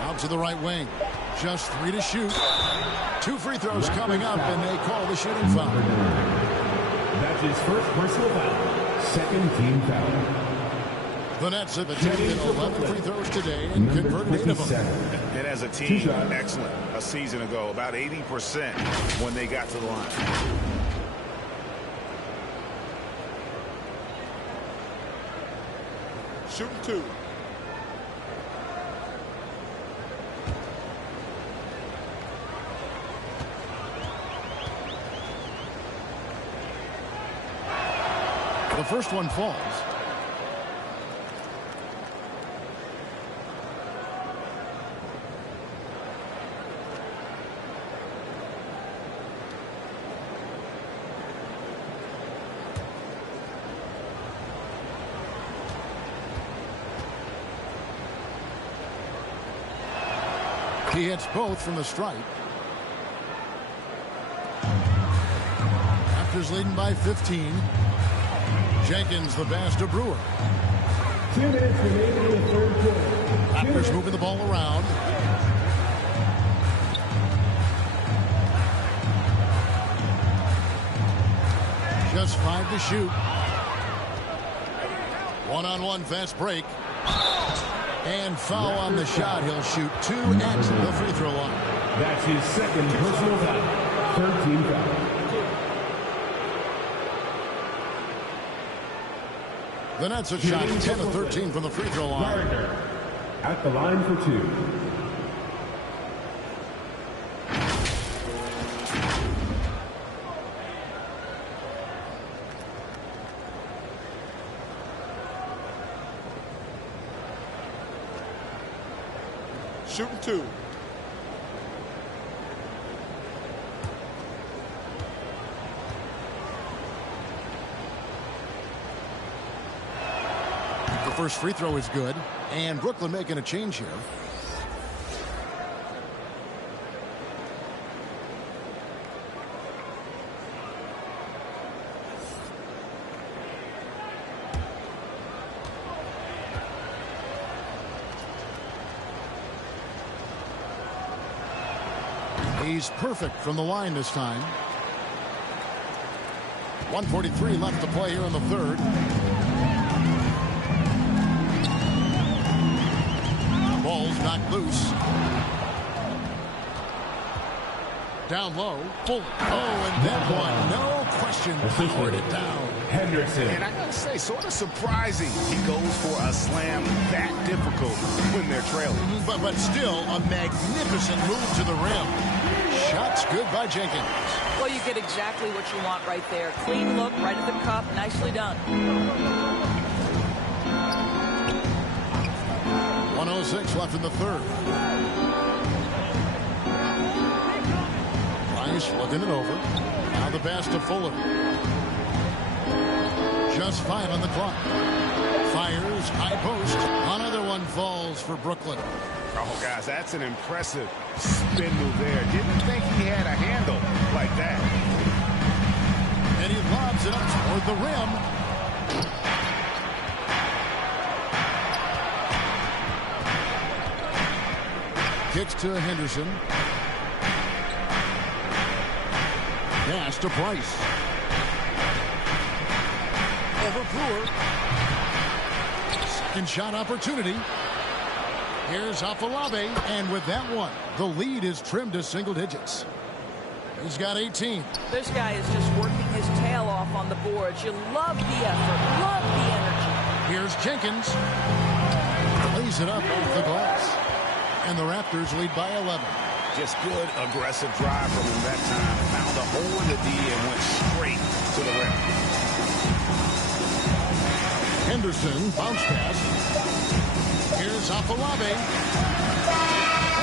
Out to the right wing. Just 3 to shoot. 2 free throws coming up, and they call the shooting foul. That's his first personal foul. Second team foul. The Nets have attempted 11 free throws today and converted 8 of them. And as a team, excellent. A season ago, about 80% when they got to the line. Shooting 2. The first one falls. He hits both from the stripe. Raptors leading by 15. Jenkins the pass to Brewer. 2 minutes remaining in the third quarter. Raptors moving the ball around. Just 5 to shoot. One-on-one fast break. And foul on the shot. He'll shoot 2 at the free throw line. That's his second personal foul. Third team foul. The Nets have shot 10 of 13 from the free throw line. At the line for 2. Shooting 2. The first free throw is good, and Brooklyn making a change here. He's perfect from the line this time. 1:43 left to play here in the third. Ball's knocked loose. Down low. Fuller. Oh, and that one, no question, powered it down. Henderson. And I gotta say, sort of surprising. He goes for a slam that difficult when they're trailing. But still, a magnificent move to the rim. Shots good by Jenkins. Well, you get exactly what you want right there. Clean look, right at the cup. Nicely done. 1:06 left in the third. Rice looking it over. Now the pass to Fuller. Just 5 on the clock. Fires, high post. Another one falls for Brooklyn. Oh, guys, that's an impressive spin move there. Didn't think he had a handle like that. And he lobs it up toward the rim. Kicks to Henderson. Pass to Price. Over Brewer. Second shot opportunity. Here's Afolabi, and with that one, the lead is trimmed to single digits. He's got 18. This guy is just working his tail off on the boards. You love the effort, love the energy. Here's Jenkins. Lays it up off the glass. And the Raptors lead by 11. Just good, aggressive drive from him that time. Found a hole in the D and went straight to the rim. Henderson, bounce pass. Here's Afolabi.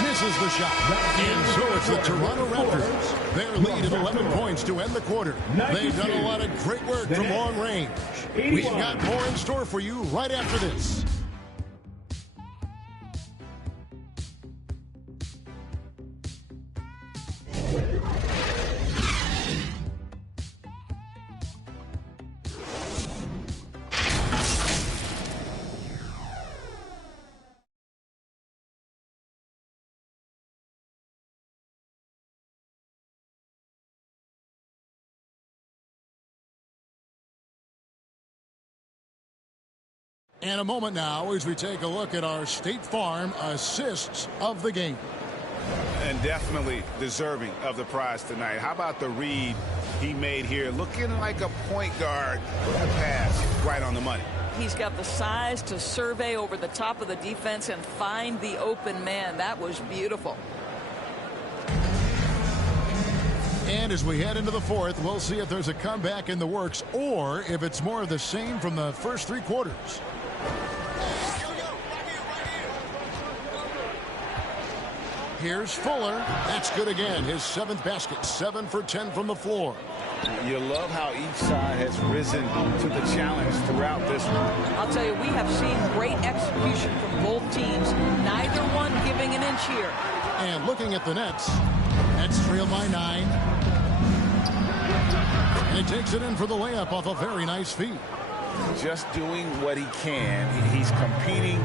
Misses the shot. And so it's the Toronto Raptors. Their lead at 11 points to end the quarter. They've done a lot of great work from long range. We've got more in store for you right after this. And a moment now as we take a look at our State Farm assists of the game. And definitely deserving of the prize tonight. How about the read he made here? Looking like a point guard. Put the pass right on the money. He's got the size to survey over the top of the defense and find the open man. That was beautiful. And as we head into the fourth, we'll see if there's a comeback in the works or if it's more of the same from the first 3 quarters. Here's Fuller. That's good again. His 7th basket. 7 for 10 from the floor. You love how each side has risen to the challenge throughout this one. I'll tell you, we have seen great execution from both teams. Neither one giving an inch here. And looking at the Nets. Nets trail by 9. And he takes it in for the layup off a very nice feed. Just doing what he can. He's competing.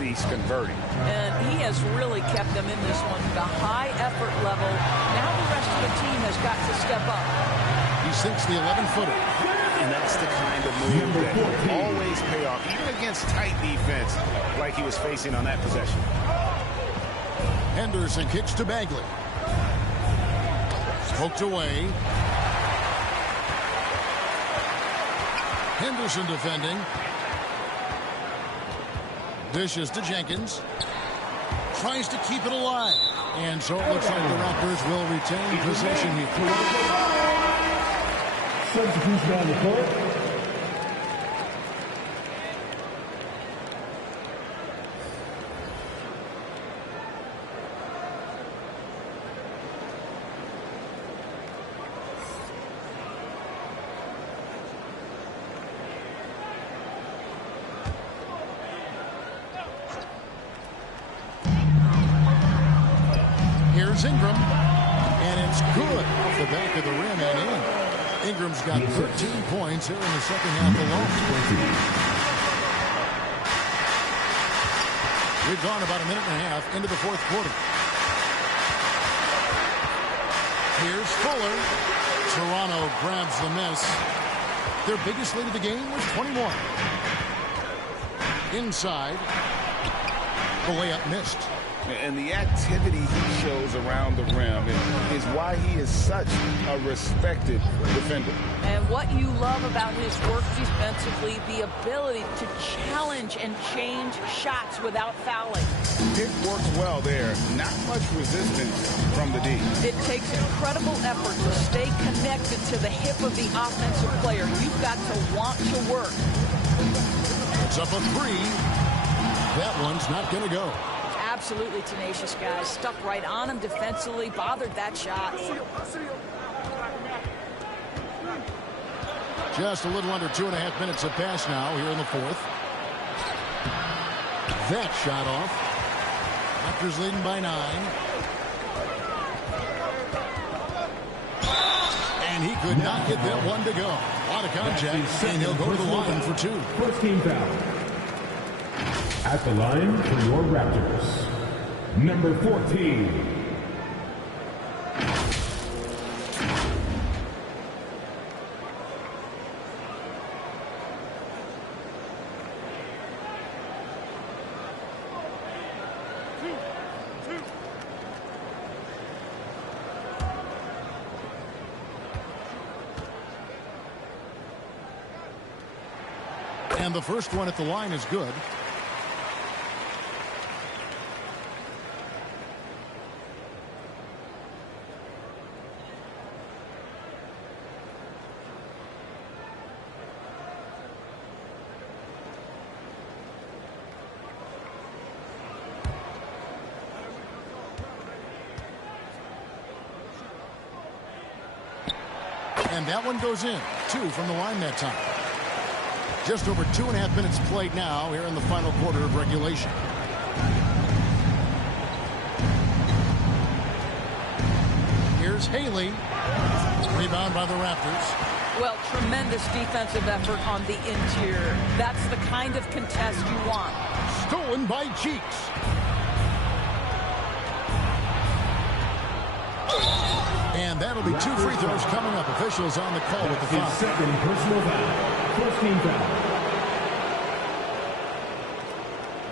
He's converting. And he has really kept them in this one. The high effort level. Now the rest of the team has got to step up. He sinks the 11-footer. And that's the kind of move that will always pay off, even against tight defense like he was facing on that possession. Henderson kicks to Bagley. Poked away. Henderson defending. Dishes to Jenkins. Tries to keep it alive. And so it looks like the Raptors will retain possession here. Substitution on the court. Here's Ingram. And it's good off the back of the rim and in. Ingram's got 13 points here in the second half alone. We've gone about a minute and a half into the fourth quarter. Here's Fuller. Toronto grabs the miss. Their biggest lead of the game was 21. Inside. The layup missed. And the activity he shows around the rim is why he is such a respected defender. And what you love about his work defensively, the ability to challenge and change shots without fouling. Pick works well there. Not much resistance from the D. It takes incredible effort to stay connected to the hip of the offensive player. You've got to want to work. It's up a 3. That one's not going to go. Absolutely tenacious guys. Stuck right on him defensively. Bothered that shot. Just a little under 2.5 minutes have passed now here in the fourth. That shot off. Raptors leading by 9. And he could not get that one to go. A lot of contact, and he'll go to the line for 2. First team foul. At the line for your Raptors, number 14. And the first one at the line is good. And that one goes in. 2 from the line that time. Just over 2.5 minutes played now here in the final quarter of regulation. Here's Haley. Rebound by the Raptors. Well, tremendous defensive effort on the interior. That's the kind of contest you want. Stolen by Cheeks. And that'll be 2 free throws coming up. Officials on the call with the foul. Second personal foul. First team foul.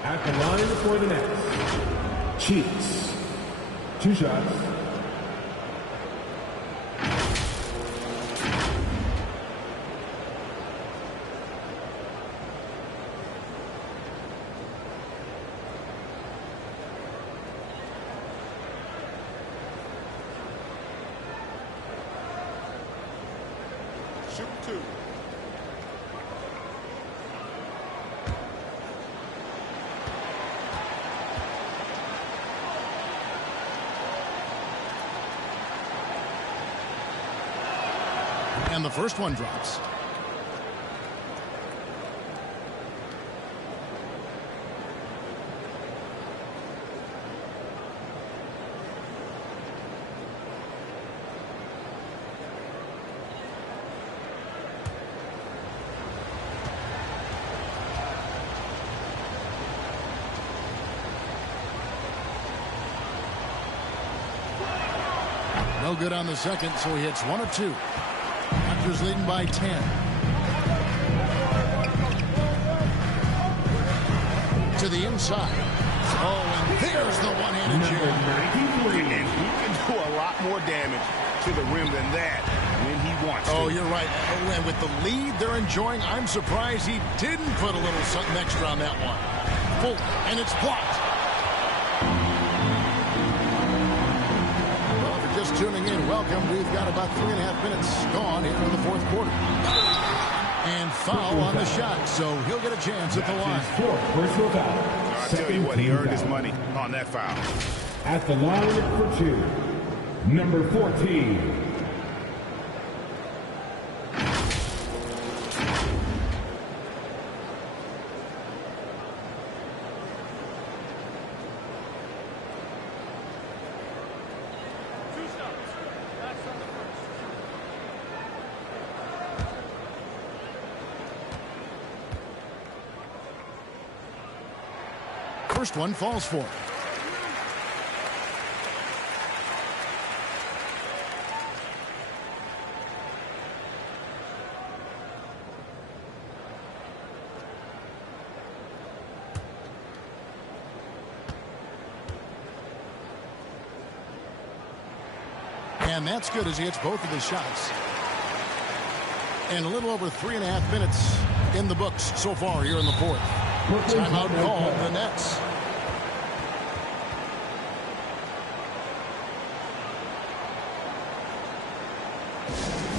At the line for the Nets, Cheeks. 2 shots. Shoot 2. And the first one drops. No good on the second, so he hits 1 of 2. Raptors leading by 10. To the inside. Oh, and there's the one-handed jam. And he can do a lot more damage to the rim than that when he wants to. Oh, you're right. And with the lead they're enjoying, I'm surprised he didn't put a little something extra on that one. Full, and it's blocked. Just tuning in, welcome. We've got about 3.5 minutes gone here in the fourth quarter. And foul on the shot, so he'll get a chance at the line. Personal foul. I tell you what, he earned his money on that foul. At the line for 2, number 14. First one falls for him. And that's good as he hits both of his shots. And a little over 3.5 minutes in the books so far here in the fourth. Timeout called the Nets.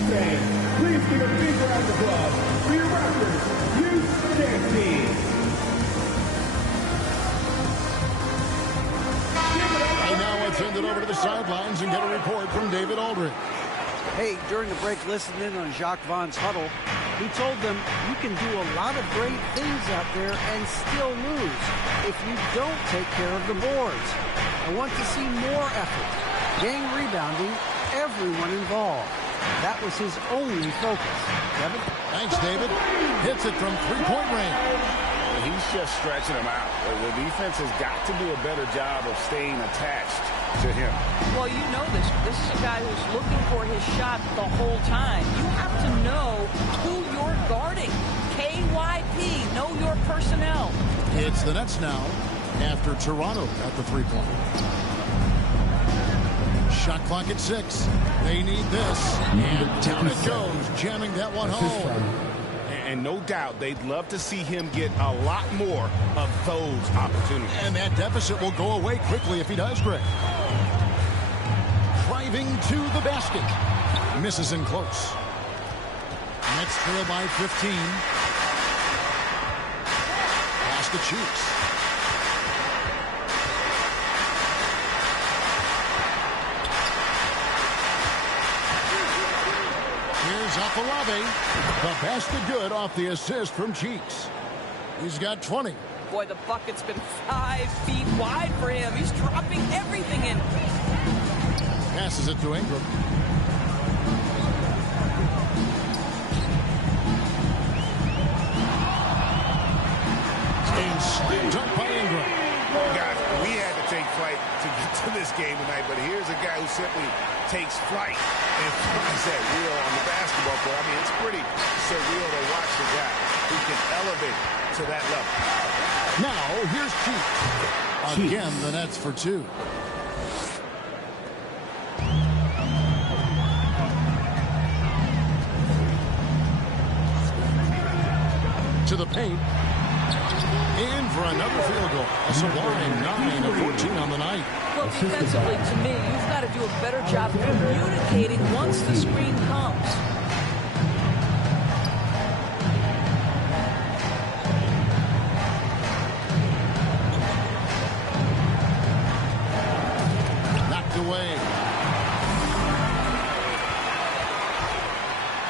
Fans, please give a big round of applause for your Raptors youth dance team. And now let's send it over to the sidelines and get a report from David Aldridge. Hey, during the break, listen in on Jacques Vaughn's huddle. He told them you can do a lot of great things out there and still lose if you don't take care of the boards. I want to see more effort, gang rebounding, everyone involved. That was his only focus. Kevin? Thanks, David. Hits it from three-point range. He's just stretching them out. The defense has got to do a better job of staying attached to him. Well, you know this. This is a guy who's looking for his shot the whole time. You have to know who you're guarding. KYP, know your personnel. It's the Nets now after Toronto at the three-point. Shot clock at 6. They need this. And down it goes, jamming that one home. And no doubt they'd love to see him get a lot more of those opportunities. And that deficit will go away quickly if he does, Greg. Driving to the basket. Misses in close. Nets trail by 15. Pass to Cheeks. Here's Afolabi. The basket good off the assist from Cheeks. He's got 20. Boy, the bucket's been 5 feet wide for him. He's dropping everything in. Passes it to Ingram. And slammed up by Ingram. Guys, we had to take flight to get to this game tonight, but here's a guy who simply takes flight and flies that wheel on the basketball court. I mean, it's pretty surreal to watch a guy who can elevate to that level. Now, here's Cheeks. Again, the Nets for 2. To the paint. In for another field goal. A sublime 9 of 14 on the night. Well, defensively, to me, you've got to do a better job communicating once the screen comes. Knocked away.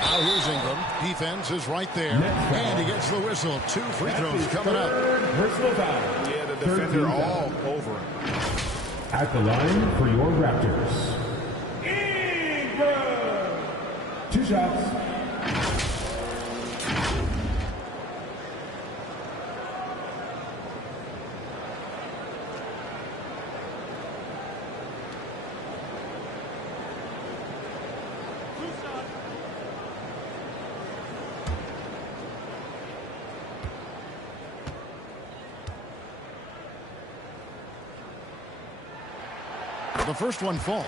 Now here's Ingram. Defense is right there. And he gets the whistle. 2 free throws coming up. Personal foul. Yeah, the defender all over him. At the line for your Raptors. Ingram! 2 shots. The first one falls.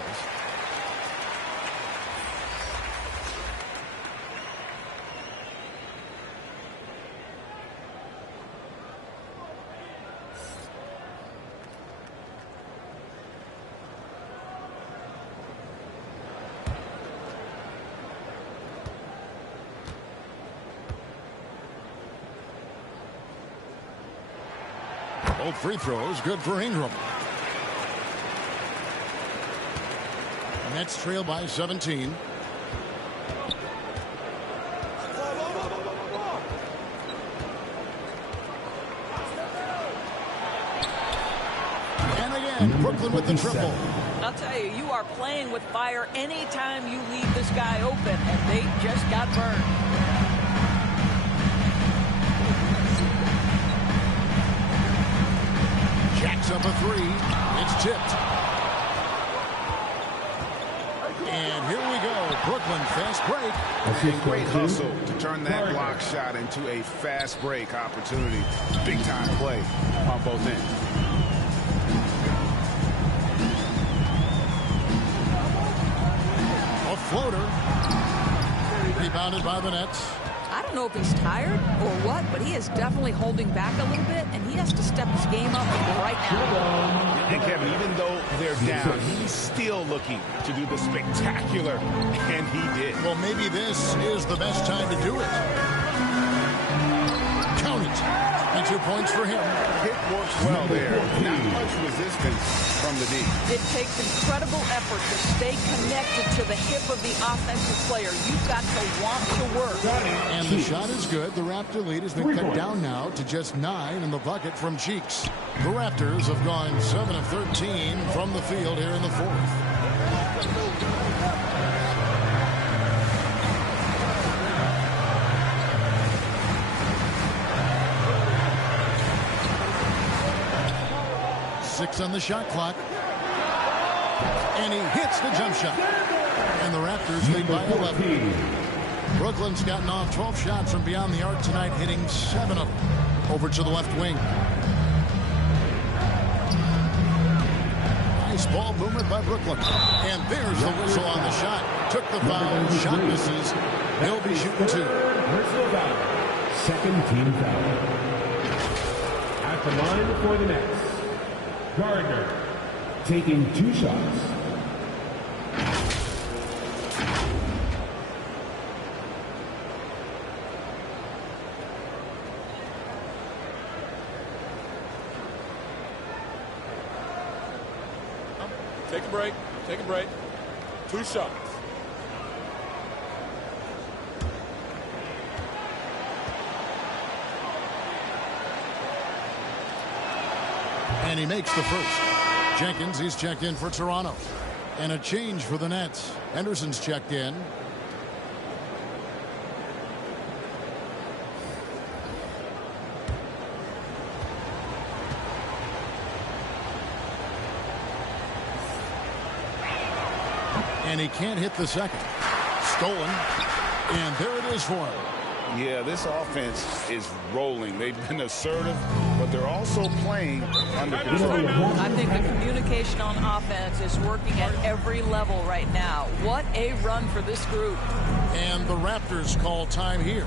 Both free throws good for Ingram. Nets trail by 17. And again, Brooklyn with the triple. I'll tell you, you are playing with fire anytime you leave this guy open, and they just got burned. Jacks up a 3. It's tipped. And here we go. Brooklyn fast break. And great hustle to turn that block shot into a fast break opportunity. Big time play on both ends. floater. Rebounded by the Nets. I don't know if he's tired or what, but he is definitely holding back a little bit, and he has to step his game up right now. And Kevin, even though they're down, he's still looking to do the spectacular, and he did. Well, maybe this is the best time to do it. Count it. And 2 points for him. Hit works well there. Not much resistance from the D. It takes incredible effort to stay connected to the hip of the offensive player. You've got to want to work. And the shot is good. The Raptor lead has been cut down now to just 9 in the bucket from Cheeks. The Raptors have gone 7 of 13 from the field here in the fourth. Six on the shot clock. And he hits the jump shot. And the Raptors lead by 11. Brooklyn's gotten off 12 shots from beyond the arc tonight, hitting 7 of them. Over to the left wing. Nice ball movement by Brooklyn. And there's the whistle on the shot. Took the foul. Shot misses. He'll be shooting 2. Second team foul. At the line for the Nets, Gardner taking 2 shots. Take a break. Take a break. 2 shots. And he makes the first. Jenkins, he's checked in for Toronto. And a change for the Nets. Henderson's checked in. And he can't hit the second. Stolen. And there it is for him. Yeah, this offense is rolling. They've been assertive, but they're also playing under control. I think the communication on offense is working at every level right now. What a run for this group. And the Raptors call time here.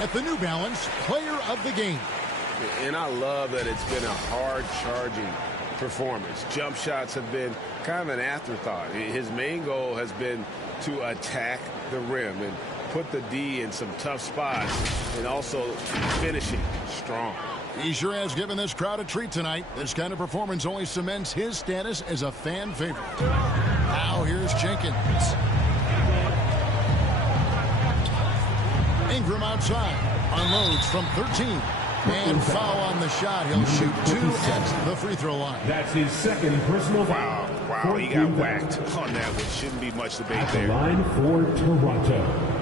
At the New Balance Player of the Game. And I love that it's been a hard-charging performance. Jump shots have been kind of an afterthought. His main goal has been to attack the rim and put the D in some tough spots and also finishing strong. He sure has given this crowd a treat tonight. This kind of performance only cements his status as a fan favorite. Now here's Jenkins. Ingram outside. Unloads from 13. And foul on the shot. He'll shoot 2 at the free throw line. That's his second personal foul. Wow, he got whacked on that one. Shouldn't be much debate at there. The line for Toronto.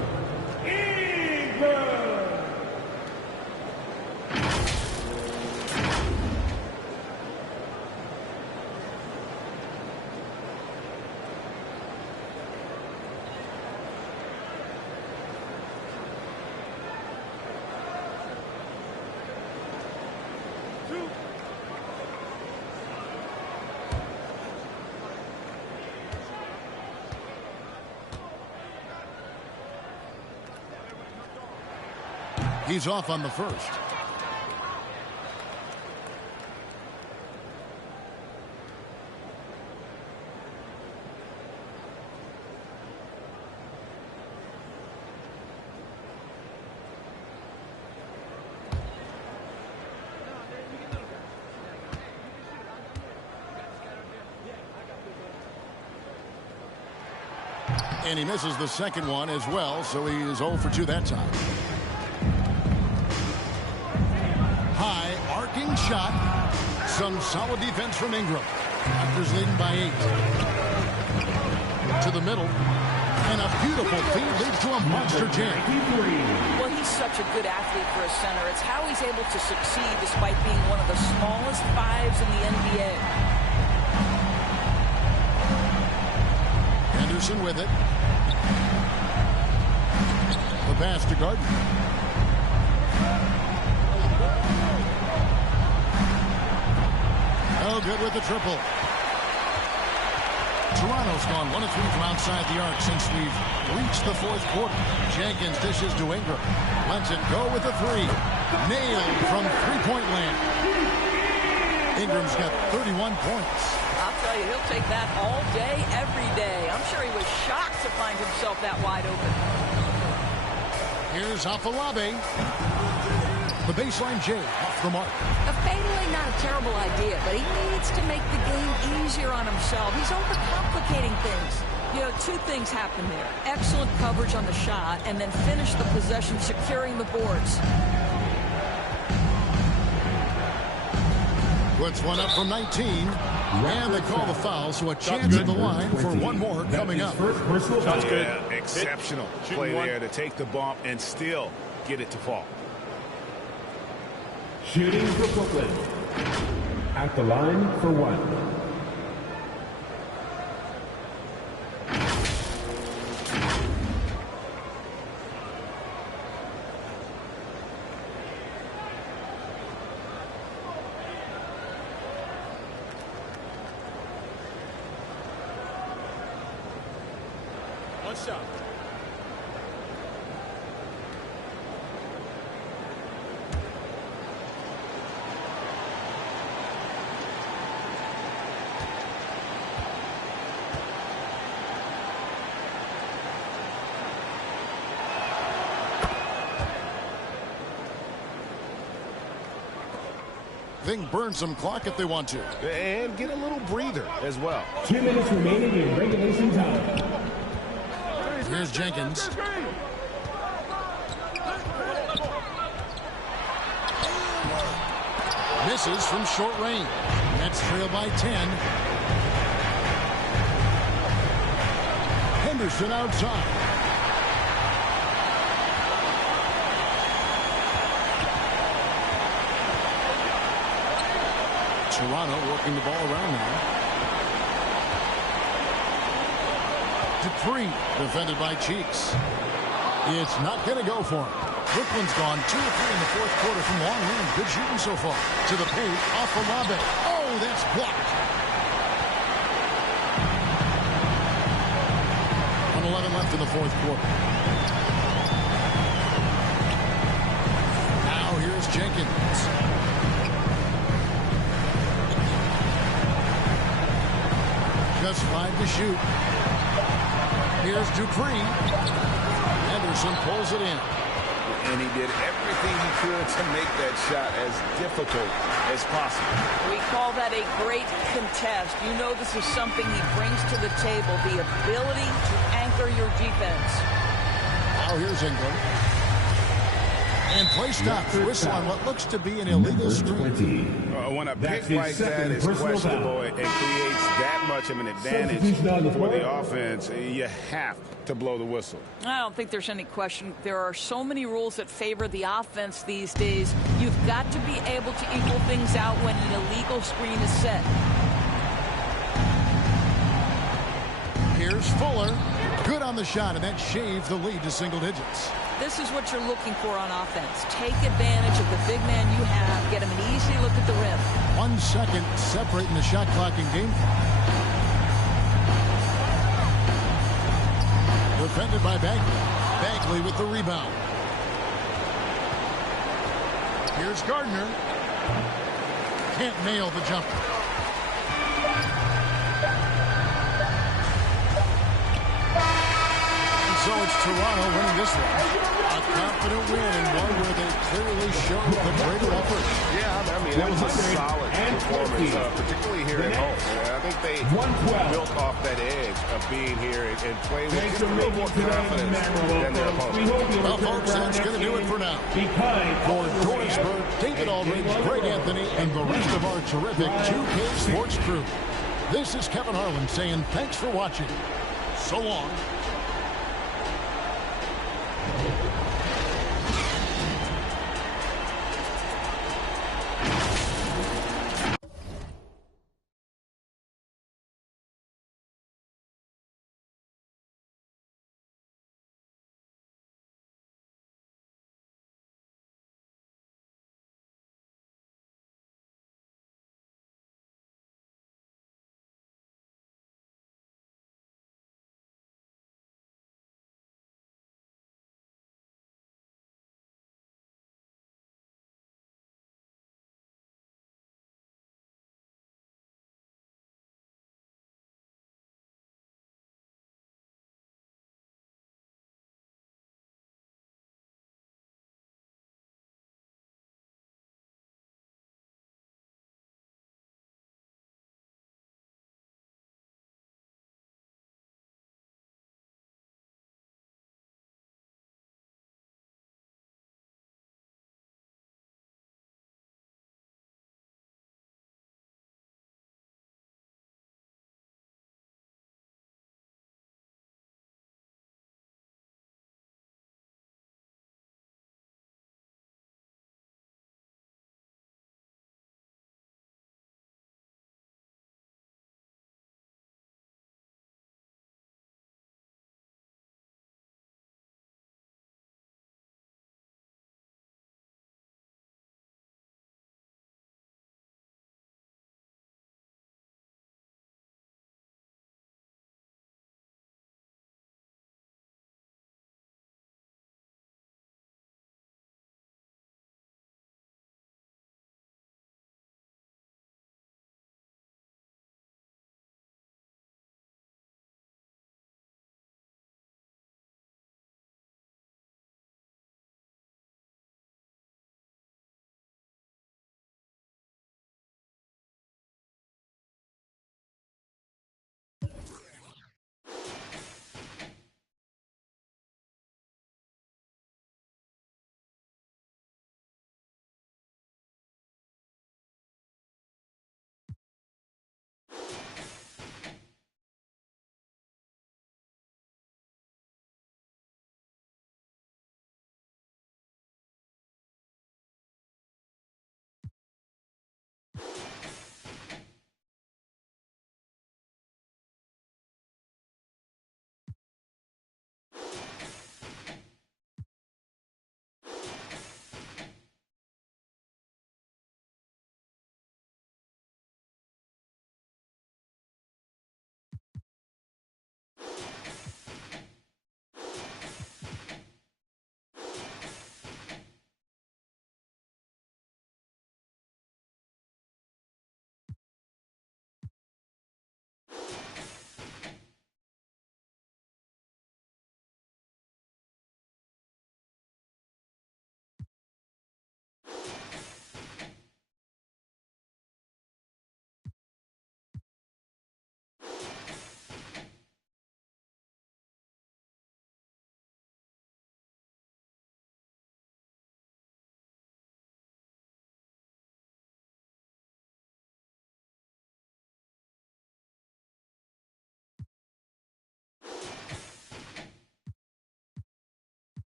He's off on the first. And he misses the second one as well, so he is 0 for 2 that time. Arcing shot. Some solid defense from Ingram. Raptors leading by 8. To the middle. And a beautiful feed leads to a monster jam. Well, he's such a good athlete for a center. It's how he's able to succeed despite being one of the smallest fives in the NBA. Henderson with it. The pass to Gardner. No good with the triple. Toronto's gone 1 of 3 from outside the arc since we've reached the fourth quarter. Jenkins dishes to Ingram. Lets it go with the 3. Nailed from three-point land. Ingram's got 31 points. I'll tell you, he'll take that all day, every day. I'm sure he was shocked to find himself that wide open. Here's Afolabi. The baseline J off the mark. A fadeaway, not a terrible idea, but he needs to make the game easier on himself. He's overcomplicating things. You know, 2 things happen there. Excellent coverage on the shot, and then finish the possession securing the boards. Puts one up from 19. And they call the foul, so a chance at the line for one more coming up. That's good. Exceptional play there to take the bump and still get it to fall. Shooting for Brooklyn. At the line for 1. One shot. They can burn some clock if they want to. And get a little breather as well. 2 minutes remaining in regulation time. Here's Jenkins. Misses from short range. Nets trail by 10. Henderson outside. Toronto working the ball around now. Dupree defended by Cheeks. It's not going to go for him. Brooklyn's gone 2 of 3 in the fourth quarter from long range. Good shooting so far. To the paint, off Olave. Oh, that's blocked. 1:11 left in the fourth quarter. Now here's Jenkins. Just 5 to shoot. Here's Dupree. Anderson pulls it in. And he did everything he could to make that shot as difficult as possible. We call that a great contest. You know this is something he brings to the table, the ability to anchor your defense. Now here's Ingram. And play stops. Whistle on what looks to be an illegal screen. When a pick like that is questionable and creates that much of an advantage for the offense, you have to blow the whistle. I don't think there's any question. There are so many rules that favor the offense these days. You've got to be able to equal things out when an illegal screen is set. Here's Fuller. Good on the shot, and that shaves the lead to single digits. This is what you're looking for on offense. Take advantage of the big man you have. Get him an easy look at the rim. 1 second separating the shot clock and game clock. Defended by Bagley. Bagley with the rebound. Here's Gardner. Can't nail the jumper. So it's Toronto winning this one. A confident win and one where they clearly showed the greater effort. Yeah, I mean, that was a solid performance, particularly here at home. And I think they built off that edge of being here and playing with just a little more confidence than their opponents. Well, folks, that's going to do it for now. For Doris Burke, David Aldridge, Greg Anthony, and the rest of our terrific 2K Sports crew, this is Kevin Harlan saying thanks for watching. So long.